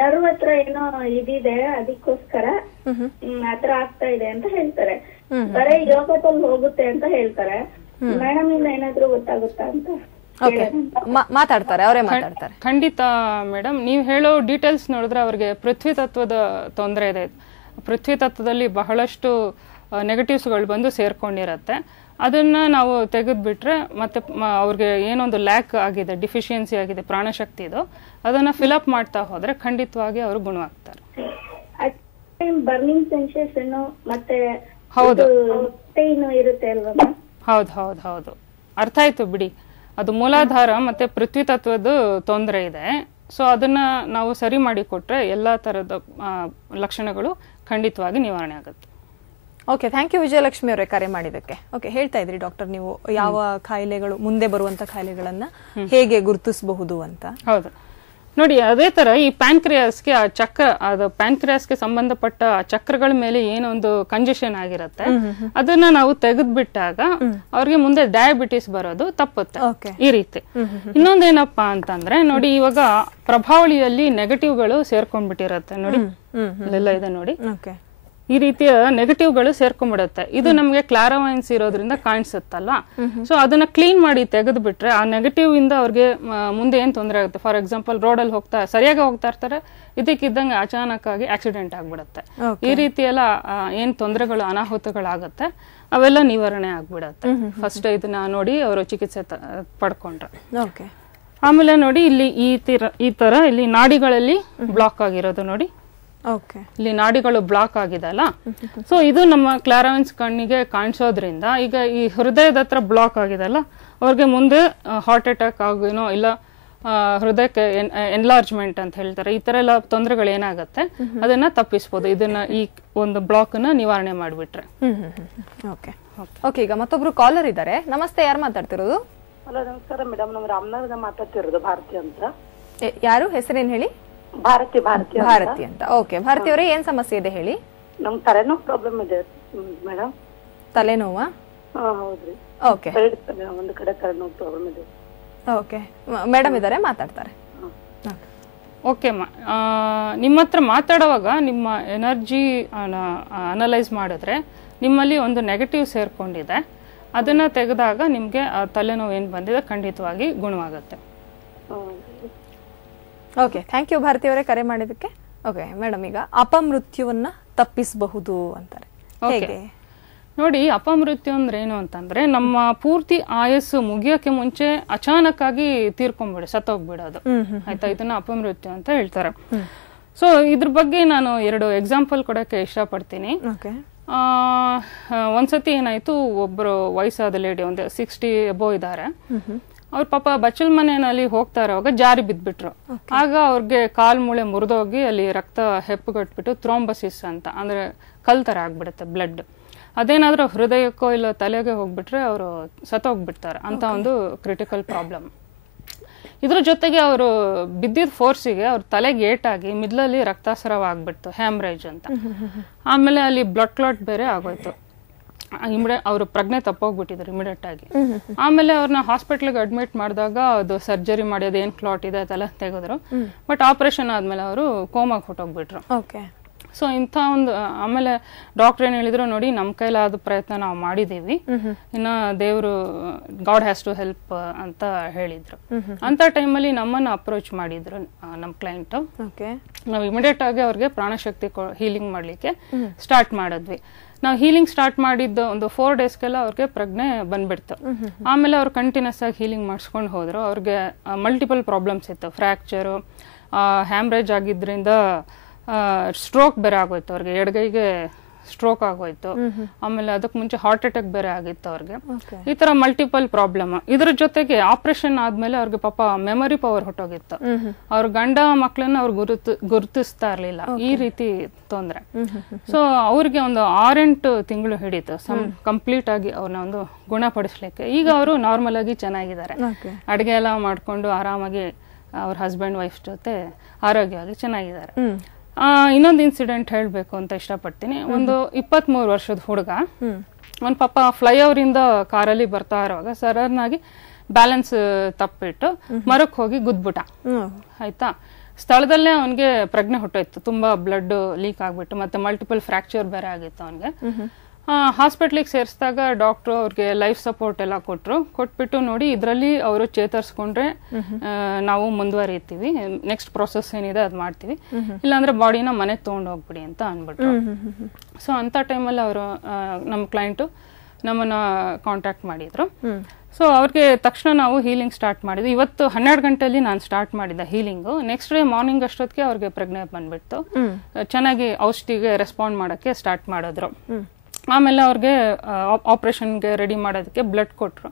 ನರ್ವ್ ಹತ್ರ ಏನೋ ಇದಿದೆ, ಅದಕ್ಕೋಸ್ಕರ ಆತರ ಆಗ್ತಾ ಇದೆ ಅಂತ ಹೇಳ್ತಾರೆ. ಬರೀ ಯೋಗದಲ್ಲಿ ಹೋಗುತ್ತೆ ಅಂತ ಹೇಳ್ತಾರೆ. ಮೇಡಮ್ ಇಂದ ಏನಾದ್ರು ಗೊತ್ತಾಗುತ್ತಾ ಅಂತ ಮಾತಾಡ್ತಾರೆ, ಅವರೇ ಮಾತಾಡ್ತಾರೆ. ಖಂಡಿತ ಮೇಡಮ್, ನೀವು ಹೇಳೋ ಡೀಟೇಲ್ಸ್ ನೋಡಿದ್ರೆ ಅವ್ರಿಗೆ ಪೃಥ್ವಿ ತತ್ವದ ತೊಂದರೆ ಇದೆ. ಪೃಥ್ವಿ ತತ್ವದಲ್ಲಿ ಬಹಳಷ್ಟು ನೆಗೆಟಿವ್ಸ್ಗಳು ಬಂದು ಸೇರ್ಕೊಂಡಿರತ್ತೆ. ಅದನ್ನ ನಾವು ತೆಗೆದ್ಬಿಟ್ರೆ ಮತ್ತೆ ಅವ್ರಿಗೆ ಏನೊಂದು ಲ್ಯಾಕ್ ಆಗಿದೆ, ಡಿಫಿಷಿಯನ್ಸಿ ಆಗಿದೆ ಪ್ರಾಣಶಕ್ತಿದು, ಅದನ್ನ ಫಿಲ್ಅಪ್ ಮಾಡ್ತಾ ಹೋದ್ರೆ ಖಂಡಿತವಾಗಿ ಅವರು ಗುಣವಾಗ್ತಾರೆ. ಬರ್ನಿಂಗ್ ಸೆನ್ಸೇಷನ್ ಮತ್ತೆ ಹೌದು ಪೇನ್ ಇರುತ್ತೆ ಅಲ್ವಾ? ಹೌದು, ಅರ್ಥ ಆಯ್ತು ಬಿಡಿ. ಅದು ಮೂಲಾಧಾರ ಮತ್ತೆ ಪೃಥ್ವಿ ತತ್ವದ ತೊಂದರೆ ಇದೆ. ಸೊ ಅದನ್ನ ನಾವು ಸರಿ ಮಾಡಿ ಕೊಟ್ರೆ ಎಲ್ಲಾ ತರದ ಲಕ್ಷಣಗಳು ಖಂಡಿತವಾಗಿ ನಿವಾರಣೆ ಆಗುತ್ತೆ. ಓಕೆ, ಥ್ಯಾಂಕ್ ಯು ವಿಜಯಲಕ್ಷ್ಮಿ ಅವರೇ ಕರೆ ಮಾಡಿದ್ದಕ್ಕೆ. ಓಕೆ, ಹೇಳ್ತಾ ಇದ್ರಿ ಡಾಕ್ಟರ್, ನೀವು ಯಾವ ಕಾಯಿಲೆಗಳು, ಮುಂದೆ ಬರುವಂತ ಕಾಯಿಲೆಗಳನ್ನ ಹೇಗೆ ಗುರುತಿಸಬಹುದು ಅಂತ. ಹೌದು ನೋಡಿ, ಅದೇ ತರ ಈ ಪ್ಯಾನ್ಕ್ರಿಯಾಸ್ಗೆ ಆ ಚಕ್ರ, ಅದು ಪ್ಯಾನ್ಕ್ರಿಯಾಸ್ಗೆ ಸಂಬಂಧಪಟ್ಟ ಚಕ್ರಗಳ ಮೇಲೆ ಏನೊಂದು ಕಂಜೆಷನ್ ಆಗಿರುತ್ತೆ, ಅದನ್ನ ನಾವು ತೆಗೆದ್ಬಿಟ್ಟಾಗ ಅವ್ರಿಗೆ ಮುಂದೆ ಡಯಾಬಿಟಿಸ್ ಬರೋದು ತಪ್ಪುತ್ತೆ. ಈ ರೀತಿ ಇನ್ನೊಂದೇನಪ್ಪಾ ಅಂತಂದ್ರೆ, ನೋಡಿ ಇವಾಗ ಪ್ರಭಾವಳಿಯಲ್ಲಿ ನೆಗೆಟಿವ್ಗಳು ಸೇರ್ಕೊಂಡ್ಬಿಟ್ಟಿರತ್ತೆ. ನೋಡಿ ಇಲ್ಲೆಲ್ಲ ಇದೆ ನೋಡಿ, ಈ ರೀತಿಯ ನೆಗೆಟಿವ್ಗಳು ಸೇರ್ಕೊಂಡ್ಬಿಡುತ್ತೆ. ಇದು ನಮ್ಗೆ ಕ್ಲಾರವೈನ್ಸ್ ಇರೋದ್ರಿಂದ ಕಾಣಿಸುತ್ತಲ್ವಾ. ಸೊ ಅದನ್ನ ಕ್ಲೀನ್ ಮಾಡಿ ತೆಗೆದು ಬಿಟ್ರೆ ಆ ನೆಗೆಟಿವ್ ಇಂದ ಅವ್ರಿಗೆ ಮುಂದೆ ಏನ್ ತೊಂದರೆ ಆಗುತ್ತೆ. ಫಾರ್ ಎಕ್ಸಾಂಪಲ್, ರೋಡಲ್ಲಿ ಸರಿಯಾಗಿ ಹೋಗ್ತಾ ಇರ್ತಾರೆ, ಇದಕ್ಕಿದ್ದಂಗೆ ಅಚಾನಕ್ ಆಗಿ ಆಕ್ಸಿಡೆಂಟ್ ಆಗ್ಬಿಡತ್ತೆ. ಈ ರೀತಿ ಎಲ್ಲ ಏನ್ ತೊಂದರೆಗಳು, ಅನಾಹುತಗಳಾಗತ್ತೆ, ಅವೆಲ್ಲ ನಿವಾರಣೆ ಆಗ್ಬಿಡತ್ತೆ. ಫಸ್ಟ್ ಇದನ್ನ ನೋಡಿ ಅವರು ಚಿಕಿತ್ಸೆ ಪಡ್ಕೊಂಡ್ರೆ. ಆಮೇಲೆ ನೋಡಿ ಇಲ್ಲಿ ಈ ತರ ಇಲ್ಲಿ ನಾಡಿಗಳಲ್ಲಿ ಬ್ಲಾಕ್ ಆಗಿರೋದು ನೋಡಿ, ಇಲ್ಲಿ ನಾಡಿಗಳು ಬ್ಲಾಕ್ ಆಗಿದೆ ಅಲ್ಲ. ಸೊ ಇದು ನಮ್ಮ ಕ್ಲಾರವೈನ್ಸ್ ಕಣ್ಣಿಗೆ ಕಾಣಿಸೋದ್ರಿಂದ ಈಗ ಈ ಹೃದಯದ ಹತ್ರ ಬ್ಲಾಕ್ ಆಗಿದೆ ಅಲ್ಲ, ಅವ್ರಿಗೆ ಮುಂದೆ ಹಾರ್ಟ್ ಅಟ್ಯಾಕ್ ಆಗೇನೋ ಇಲ್ಲ ಹೃದಯಕ್ಕೆ ಎನ್ಲಾರ್ಜ್ಮೆಂಟ್ ಅಂತ ಹೇಳ್ತಾರೆ, ಈ ತರ ಎಲ್ಲ ತೊಂದರೆಗಳು ಏನಾಗತ್ತೆ ಅದನ್ನ ತಪ್ಪಿಸಬಹುದು, ಇದನ್ನ ಈ ಒಂದು ಬ್ಲಾಕ್ ನ ನಿವಾರಣೆ ಮಾಡ್ಬಿಟ್ರೆ. ಓಕೆ, ಈಗ ಮತ್ತೊಬ್ರು ಕಾಲರ್ ಇದ್ದಾರೆ. ನಮಸ್ತೆ, ಯಾರು ಮಾತಾಡ್ತಿರೋದು? ಹಲೋ, ನಮಸ್ಕಾರ ಮೇಡಮ್, ನಾವು ರಾಮನಗರದಿಂದ ಮಾತಾಡ್ತಿರೋದು, ಭಾರತಿ ಅಂತ. ಯಾರು, ಹೆಸರೇನು ಹೇಳಿ? ಭಾರತಿ ಅಂತ. ಓಕೆ, ಭಾರತಿ ಅವರೇ, ಏನ್ ಸಮಸ್ಯೆ ಇದೆ ಹೇಳಿ? ನಮ್ ತಲೆನೋವು ಪ್ರಾಬ್ಲಮ್ ಇದೆ ಮೇಡಮ್. ತಲೆನೋವಾ? ಹೌದ್ರಿ. ಓಕೆ, ಒಂದು ಕಡೆ ತಲೆನೋವು ಪ್ರಾಬ್ಲಮ್ ಇದೆ. ಓಕೆ, ಮೇಡಮ್ ಇದಾರೆ, ಮಾತಾಡ್ತಾರೆ. ಓಕೆ ನಿಮ್ಮ ಹತ್ರ ಮಾತಾಡುವಾಗ ನಿಮ್ಮ ಎನರ್ಜಿ ಅನಲೈಸ್ ಮಾಡಿದ್ರೆ ನಿಮ್ಮಲ್ಲಿ ಒಂದು ನೆಗೆಟಿವ್ ಸೇರ್ಕೊಂಡಿದೆ, ಅದನ್ನ ತೆಗೆದಾಗ ನಿಮಗೆ ಆ ತಲೆನೋವು ಏನು ಬಂದಿದೆ ಖಂಡಿತವಾಗಿ ಗುಣವಾಗುತ್ತೆ. ಓಕೆ, ಥ್ಯಾಂಕ್ ಯು ಭಾರತಿ ಅವರೇ ಕರೆ ಮಾಡಿದಕ್ಕೆ. ಓಕೆ ಮೇಡಮ್, ಈಗ ಅಪಮೃತ್ಯುವನ್ನ ತಪ್ಪಿಸಬಹುದು ಅಂತಾರೆ, ಹೇಗೆ? ನೋಡಿ, ಅಪಮೃತ್ಯು ಅಂದ್ರೆ ಏನು ಅಂತಂದ್ರೆ ನಮ್ಮ ಪೂರ್ತಿ ಆಯಸ್ಸು ಮುಗಿಯೋಕೆ ಮುಂಚೆ ಅಚಾನಕ್ ಆಗಿ ತೀರ್ಕೊಂಡ್ಬಿಡಿ, ಸತ್ತೋಗ್ಬಿಡೋದು. ಆಯ್ತಾ, ಇದನ್ನ ಅಪಮೃತ್ಯು ಅಂತ ಹೇಳ್ತಾರೆ. ಸೊ ಇದ್ರ ಬಗ್ಗೆ ನಾನು 2 ಎಕ್ಸಾಂಪಲ್ ಕೊಡಕ್ಕೆ ಇಷ್ಟಪಡ್ತೀನಿ. ಒಂದ್ಸತಿ ಏನಾಯ್ತು, ಒಬ್ರು ವಯಸ್ಸಾದ ಲೇಡಿ, ಒಂದು 60 ಅಬೋ ಇದ್ದಾರೆ. ಅವ್ರ ಪಾಪ ಬಚ್ಚಲ್ ಮನೆಯಲ್ಲಿ ಹೋಗ್ತಾ ಇರೋವಾಗ ಜಾರಿ ಬಿದ್ಬಿಟ್ರು. ಆಗ ಅವ್ರಿಗೆ ಕಾಲ್ ಮೂಳೆ ಮುರಿದೋಗಿ ಅಲ್ಲಿ ರಕ್ತ ಹೆಪ್ಪುಗಟ್ಬಿಟ್ಟು ಥ್ರೋಂಬಸಿಸ್ ಅಂತ, ಅಂದ್ರೆ ಕಲ್ ತರ ಆಗ್ಬಿಡುತ್ತೆ ಬ್ಲಡ್. ಅದೇನಾದ್ರೂ ಹೃದಯಕ್ಕೋ ಇಲ್ಲ ತಲೆಗೆ ಹೋಗ್ಬಿಟ್ರೆ ಅವರು ಸತ್ತೋಗ್ಬಿಡ್ತಾರೆ ಅಂತ ಒಂದು ಕ್ರಿಟಿಕಲ್ ಪ್ರಾಬ್ಲಮ್. ಇದ್ರ ಜೊತೆಗೆ ಅವರು ಬಿದ್ದಿದ್ದ ಫೋರ್ಸಿಗೆ ಅವ್ರ ತಲೆಗೆ ಏಟಾಗಿ ಮಿಡ್ಲಲ್ಲಿ ರಕ್ತಾಸರವಾಗ್ಬಿಡ್ತು, ಹ್ಯಾಮ್ರೇಜ್ ಅಂತ. ಆಮೇಲೆ ಅಲ್ಲಿ ಬ್ಲಡ್ ಕ್ಲಾಟ್ ಬೇರೆ ಆಗೋಯ್ತು. ಅವರು ಪ್ರಜ್ಞೆ ತಪ್ಪೋಗ್ಬಿಟ್ಟಿದ್ರು ಇಮಿಡಿಯೇಟ್ ಆಗಿ. ಆಮೇಲೆ ಅವ್ರನ್ನ ಹಾಸ್ಪಿಟ್ಲಿಗೆ ಅಡ್ಮಿಟ್ ಮಾಡಿದಾಗ ಅದು ಸರ್ಜರಿ ಮಾಡಿ ಅದೇನ್ ಕ್ಲಾಟ್ ಇದೆ ಅದೆಲ್ಲ ತೆಗೆದ್ರು. ಬಟ್ ಆಪರೇಷನ್ ಆದ್ಮೇಲೆ ಅವರು ಕೋಮಾಗ ಹೊಟ್ಟೋಗ್ಬಿಟ್ರು. ಸೊ ಇಂಥ ಒಂದು, ಆಮೇಲೆ ಡಾಕ್ಟರ್ ಏನ್ ಹೇಳಿದ್ರು, ನೋಡಿ ನಮ್ಮ ಕೈಲಾದ ಪ್ರಯತ್ನ ನಾವು ಮಾಡಿದೀವಿ, ಇನ್ನ ದೇವರು ಗಾಡ್ ಹ್ಯಾಸ್ ಟು ಹೆಲ್ಪ್ ಅಂತ ಹೇಳಿದ್ರು. ಅಂತ ಟೈಮಲ್ಲಿ ನಮ್ಮನ್ನ ಅಪ್ರೋಚ್ ಮಾಡಿದ್ರು ನಮ್ಮ ಕ್ಲೈಂಟ್. ನಾವು ಇಮಿಡಿಯೇಟ್ ಆಗಿ ಅವ್ರಿಗೆ ಪ್ರಾಣಶಕ್ತಿ ಹೀಲಿಂಗ್ ಮಾಡ್ಲಿಕ್ಕೆ ಸ್ಟಾರ್ಟ್ ಮಾಡಿದ್ವಿ. ನಾವು ಹೀಲಿಂಗ್ ಸ್ಟಾರ್ಟ್ ಮಾಡಿದ್ದು ಒಂದು 4 ಡೇಸ್ಗೆಲ್ಲ ಅವ್ರಿಗೆ ಪ್ರಜ್ಞೆ ಬಂದ್ಬಿಡ್ತು. ಆಮೇಲೆ ಅವ್ರು ಕಂಟಿನ್ಯೂಸ್ ಆಗಿ ಹೀಲಿಂಗ್ ಮಾಡಿಸ್ಕೊಂಡು ಹೋದ್ರು. ಅವ್ರಿಗೆ ಮಲ್ಟಿಪಲ್ ಪ್ರಾಬ್ಲಮ್ಸ್ ಇತ್ತು, ಫ್ರಾಕ್ಚರು, ಹ್ಯಾಮ್ರೇಜ್ ಆಗಿದ್ರಿಂದ ಸ್ಟ್ರೋಕ್ ಬೇರೆ ಆಗೋಯ್ತು ಅವ್ರಿಗೆ, ಎಡಗೈಗೆ ಸ್ಟ್ರೋಕ್ ಆಗೋಯ್ತು. ಆಮೇಲೆ ಅದಕ್ಕೆ ಮುಂಚೆ ಹಾರ್ಟ್ ಅಟ್ಯಾಕ್ ಬೇರೆ ಆಗಿತ್ತು ಅವ್ರಿಗೆ. ಈ ತರ ಮಲ್ಟಿಪಲ್ ಪ್ರಾಬ್ಲಮ್. ಇದ್ರ ಜೊತೆಗೆ ಆಪರೇಷನ್ ಆದ್ಮೇಲೆ ಅವ್ರಿಗೆ ಪಾಪ ಮೆಮೊರಿ ಪವರ್ ಹೊಟ್ಟೋಗಿತ್ತು. ಅವ್ರ ಗಂಡ ಮಕ್ಕಳನ್ನ ಅವ್ರು ಗುರುತಿಸ್ತಾ ಇರ್ಲಿಲ್ಲ, ಈ ರೀತಿ ತೊಂದ್ರೆ. ಸೊ ಅವ್ರಿಗೆ ಒಂದು 6-8 ತಿಂಗಳು ಹಿಡಿತು ಕಂಪ್ಲೀಟ್ ಆಗಿ ಅವ್ರನ್ನ ಒಂದು ಗುಣಪಡಿಸ್ಲಿಕ್ಕೆ. ಈಗ ಅವರು ನಾರ್ಮಲ್ ಆಗಿ ಚೆನ್ನಾಗಿದ್ದಾರೆ, ಅಡಿಗೆ ಎಲ್ಲ ಮಾಡ್ಕೊಂಡು ಆರಾಮಾಗಿ ಅವ್ರ ಹಸ್ಬೆಂಡ್ ವೈಫ್ ಜೊತೆ ಆರೋಗ್ಯವಾಗಿ ಚೆನ್ನಾಗಿದ್ದಾರೆ. ಇನ್ನೊಂದು ಇನ್ಸಿಡೆಂಟ್ ಹೇಳ್ಬೇಕು ಅಂತ ಇಷ್ಟಪಡ್ತೀನಿ. ಒಂದು 23 ವರ್ಷದ ಹುಡುಗ, ಒಂದ್ ಪಾಪ ಫ್ಲೈಓವರ್ ಇಂದ ಕಾರಲ್ಲಿ ಬರ್ತಾ ಇರುವಾಗ ಸಡನ್ ಆಗಿ ಬ್ಯಾಲೆನ್ಸ್ ತಪ್ಪಿಟ್ಟು ಮರಕ್ ಹೋಗಿ ಗುದ್ಬಿಟ್ಟ. ಆಯ್ತಾ, ಸ್ಥಳದಲ್ಲೇ ಅವನ್ಗೆ ಪ್ರಜ್ಞೆ ಹೊಟ್ಟೋಯ್ತು, ತುಂಬಾ ಬ್ಲಡ್ ಲೀಕ್ ಆಗ್ಬಿಟ್ಟು, ಮತ್ತೆ ಮಲ್ಟಿಪಲ್ ಫ್ರಾಕ್ಚರ್ ಬೇರೆ ಆಗಿತ್ತು ಅವನ್ಗೆ. ಹಾಸ್ಪಿಟ್ಲಿಗೆ ಸೇರಿಸಿದಾಗ ಡಾಕ್ಟ್ರು ಅವ್ರಿಗೆ ಲೈಫ್ ಸಪೋರ್ಟ್ ಎಲ್ಲ ಕೊಟ್ಬಿಟ್ಟು, ನೋಡಿ ಇದರಲ್ಲಿ ಅವರು ಚೇತರಿಸ್ಕೊಂಡ್ರೆ ನಾವು ಮುಂದುವರಿತೀವಿ, ನೆಕ್ಸ್ಟ್ ಪ್ರೊಸೆಸ್ ಏನಿದೆ ಅದ್ ಮಾಡ್ತೀವಿ, ಇಲ್ಲಾಂದ್ರೆ ಬಾಡಿನ ಮನೆಗೆ ತಗೊಂಡು ಹೋಗ್ಬಿಡಿ ಅಂತ ಅನ್ಬಿಟ್ರು. ಸೊ ಅಂತ ಟೈಮಲ್ಲಿ ಅವರು ನಮ್ಮ ಕ್ಲೈಂಟು ನಮ್ಮನ್ನ ಕಾಂಟ್ಯಾಕ್ಟ್ ಮಾಡಿದ್ರು. ಸೊ ಅವ್ರಿಗೆ ತಕ್ಷಣ ನಾವು ಹೀಲಿಂಗ್ ಸ್ಟಾರ್ಟ್ ಮಾಡಿದ್ವಿ. ಇವತ್ತು 12 ಗಂಟೆಯಲ್ಲಿ ನಾನು ಸ್ಟಾರ್ಟ್ ಮಾಡಿದ್ದೆ ಹೀಲಿಂಗು. ನೆಕ್ಸ್ಟ್ ಡೇ ಮಾರ್ನಿಂಗ್ ಅಷ್ಟೊತ್ತಿಗೆ ಅವ್ರಿಗೆ ಪ್ರಜ್ಞೆ ಬಂದ್ಬಿಡ್ತು. ಚೆನ್ನಾಗಿ ಔಷಧಿಗೆ ರೆಸ್ಪಾಂಡ್ ಮಾಡಕ್ಕೆ ಸ್ಟಾರ್ಟ್ ಮಾಡಿದ್ರು. ಆಮೇಲೆ ಅವ್ರಿಗೆ ಆಪರೇಷನ್ಗೆ ರೆಡಿ ಮಾಡೋದಕ್ಕೆ ಬ್ಲಡ್ ಕೊಟ್ರು.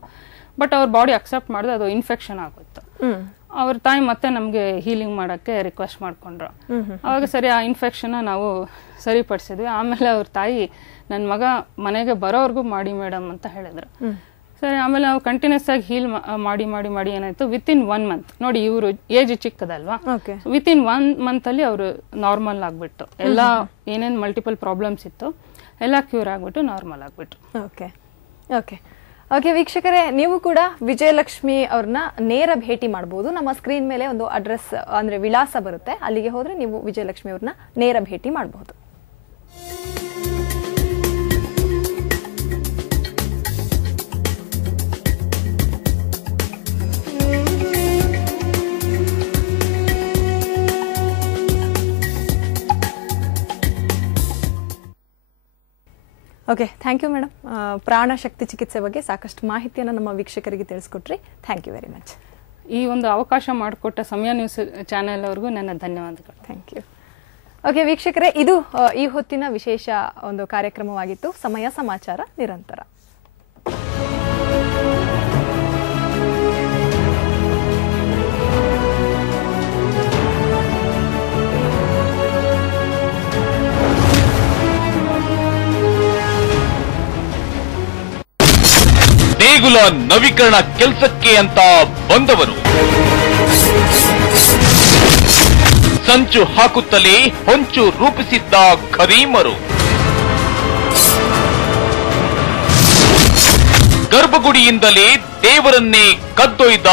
ಬಟ್ ಅವ್ರ ಬಾಡಿ ಅಕ್ಸೆಪ್ಟ್ ಮಾಡಿದ್ರೆ ಅದು ಇನ್ಫೆಕ್ಷನ್ ಆಗೋಯ್ತು. ಅವ್ರ ತಾಯಿ ಮತ್ತೆ ನಮ್ಗೆ ಹೀಲಿಂಗ್ ಮಾಡಕ್ಕೆ ರಿಕ್ವೆಸ್ಟ್ ಮಾಡ್ಕೊಂಡ್ರು. ಅವಾಗ ಸರಿ ಆ ಇನ್ಫೆಕ್ಷನ್ ನಾವು ಸರಿಪಡಿಸಿದ್ವಿ. ಆಮೇಲೆ ಅವ್ರ ತಾಯಿ ನನ್ನ ಮಗ ಮನೆಗೆ ಬರೋವರೆಗೂ ಮಾಡಿ ಮೇಡಮ್ ಅಂತ ಹೇಳಿದ್ರು. ಸರಿ, ಆಮೇಲೆ ನಾವು ಕಂಟಿನ್ಯೂಸ್ ಆಗಿ ಹೀಲ್ ಮಾಡಿ ಏನಾಯ್ತು, ವಿತಿನ್ 1 ಮಂತ್, ನೋಡಿ ಇವರು ಏಜ್ ಚಿಕ್ಕದಲ್ವಾ, ವಿತಿನ್ 1 ಮಂತ್ ಅಲ್ಲಿ ಅವರು ನಾರ್ಮಲ್ ಆಗ್ಬಿಟ್ಟು, ಎಲ್ಲ ಏನೇನ್ ಮಲ್ಟಿಪಲ್ ಪ್ರಾಬ್ಲಮ್ಸ್ ಇತ್ತು ಎಲ್ಲ ಕ್ಯೂರ್ ಆಗ್ಬಿಟ್ಟು ನಾರ್ಮಲ್ ಆಗ್ಬಿಟ್ಟು. ಓಕೆ ವೀಕ್ಷಕರೇ, ನೀವು ಕೂಡ ವಿಜಯಲಕ್ಷ್ಮಿ ಅವ್ರನ್ನ ನೇರ ಭೇಟಿ ಮಾಡಬಹುದು. ನಮ್ಮ ಸ್ಕ್ರೀನ್ ಮೇಲೆ ಒಂದು ಅಡ್ರೆಸ್ ಅಂದ್ರೆ ವಿಳಾಸ ಬರುತ್ತೆ, ಅಲ್ಲಿಗೆ ಹೋದ್ರೆ ನೀವು ವಿಜಯಲಕ್ಷ್ಮಿ ಅವ್ರನ್ನ ನೇರ ಭೇಟಿ ಮಾಡಬಹುದು. Okay, thank you madam. ಪ್ರಾಣಶಕ್ತಿ ಚಿಕಿತ್ಸೆ ಬಗ್ಗೆ ಸಾಕಷ್ಟು ಮಾಹಿತಿಯನ್ನು ನಮ್ಮ ವೀಕ್ಷಕರಿಗೆ ತಿಳಿಸ್ಕೊಟ್ರಿ. Thank you very much. ಈ ಒಂದು ಅವಕಾಶ ಮಾಡಿಕೊಟ್ಟ ಸಮಯ ನ್ಯೂಸ್ ಚಾನೆಲ್ ಅವ್ರಿಗೂ ನನ್ನ ಧನ್ಯವಾದಗಳು. Thank you. ಓಕೆ ವೀಕ್ಷಕರೇ, ಇದು ಈ ಹೊತ್ತಿನ ವಿಶೇಷ ಒಂದು ಕಾರ್ಯಕ್ರಮವಾಗಿತ್ತು. ಸಮಯ ಸಮಾಚಾರ ನಿರಂತರ. ದೇಗುಲ ನವೀಕರಣ ಕೆಲಸಕ್ಕೆ ಅಂತ ಬಂದವರು ಸಂಚು ಹಾಕುತ್ತಲೇ ಹೊಂಚು ರೂಪಿಸಿದ್ದ ಖರೀಮರು, ಗರ್ಭಗುಡಿಯಿಂದಲೇ ದೇವರನ್ನೇ ಕದ್ದೊಯ್ದ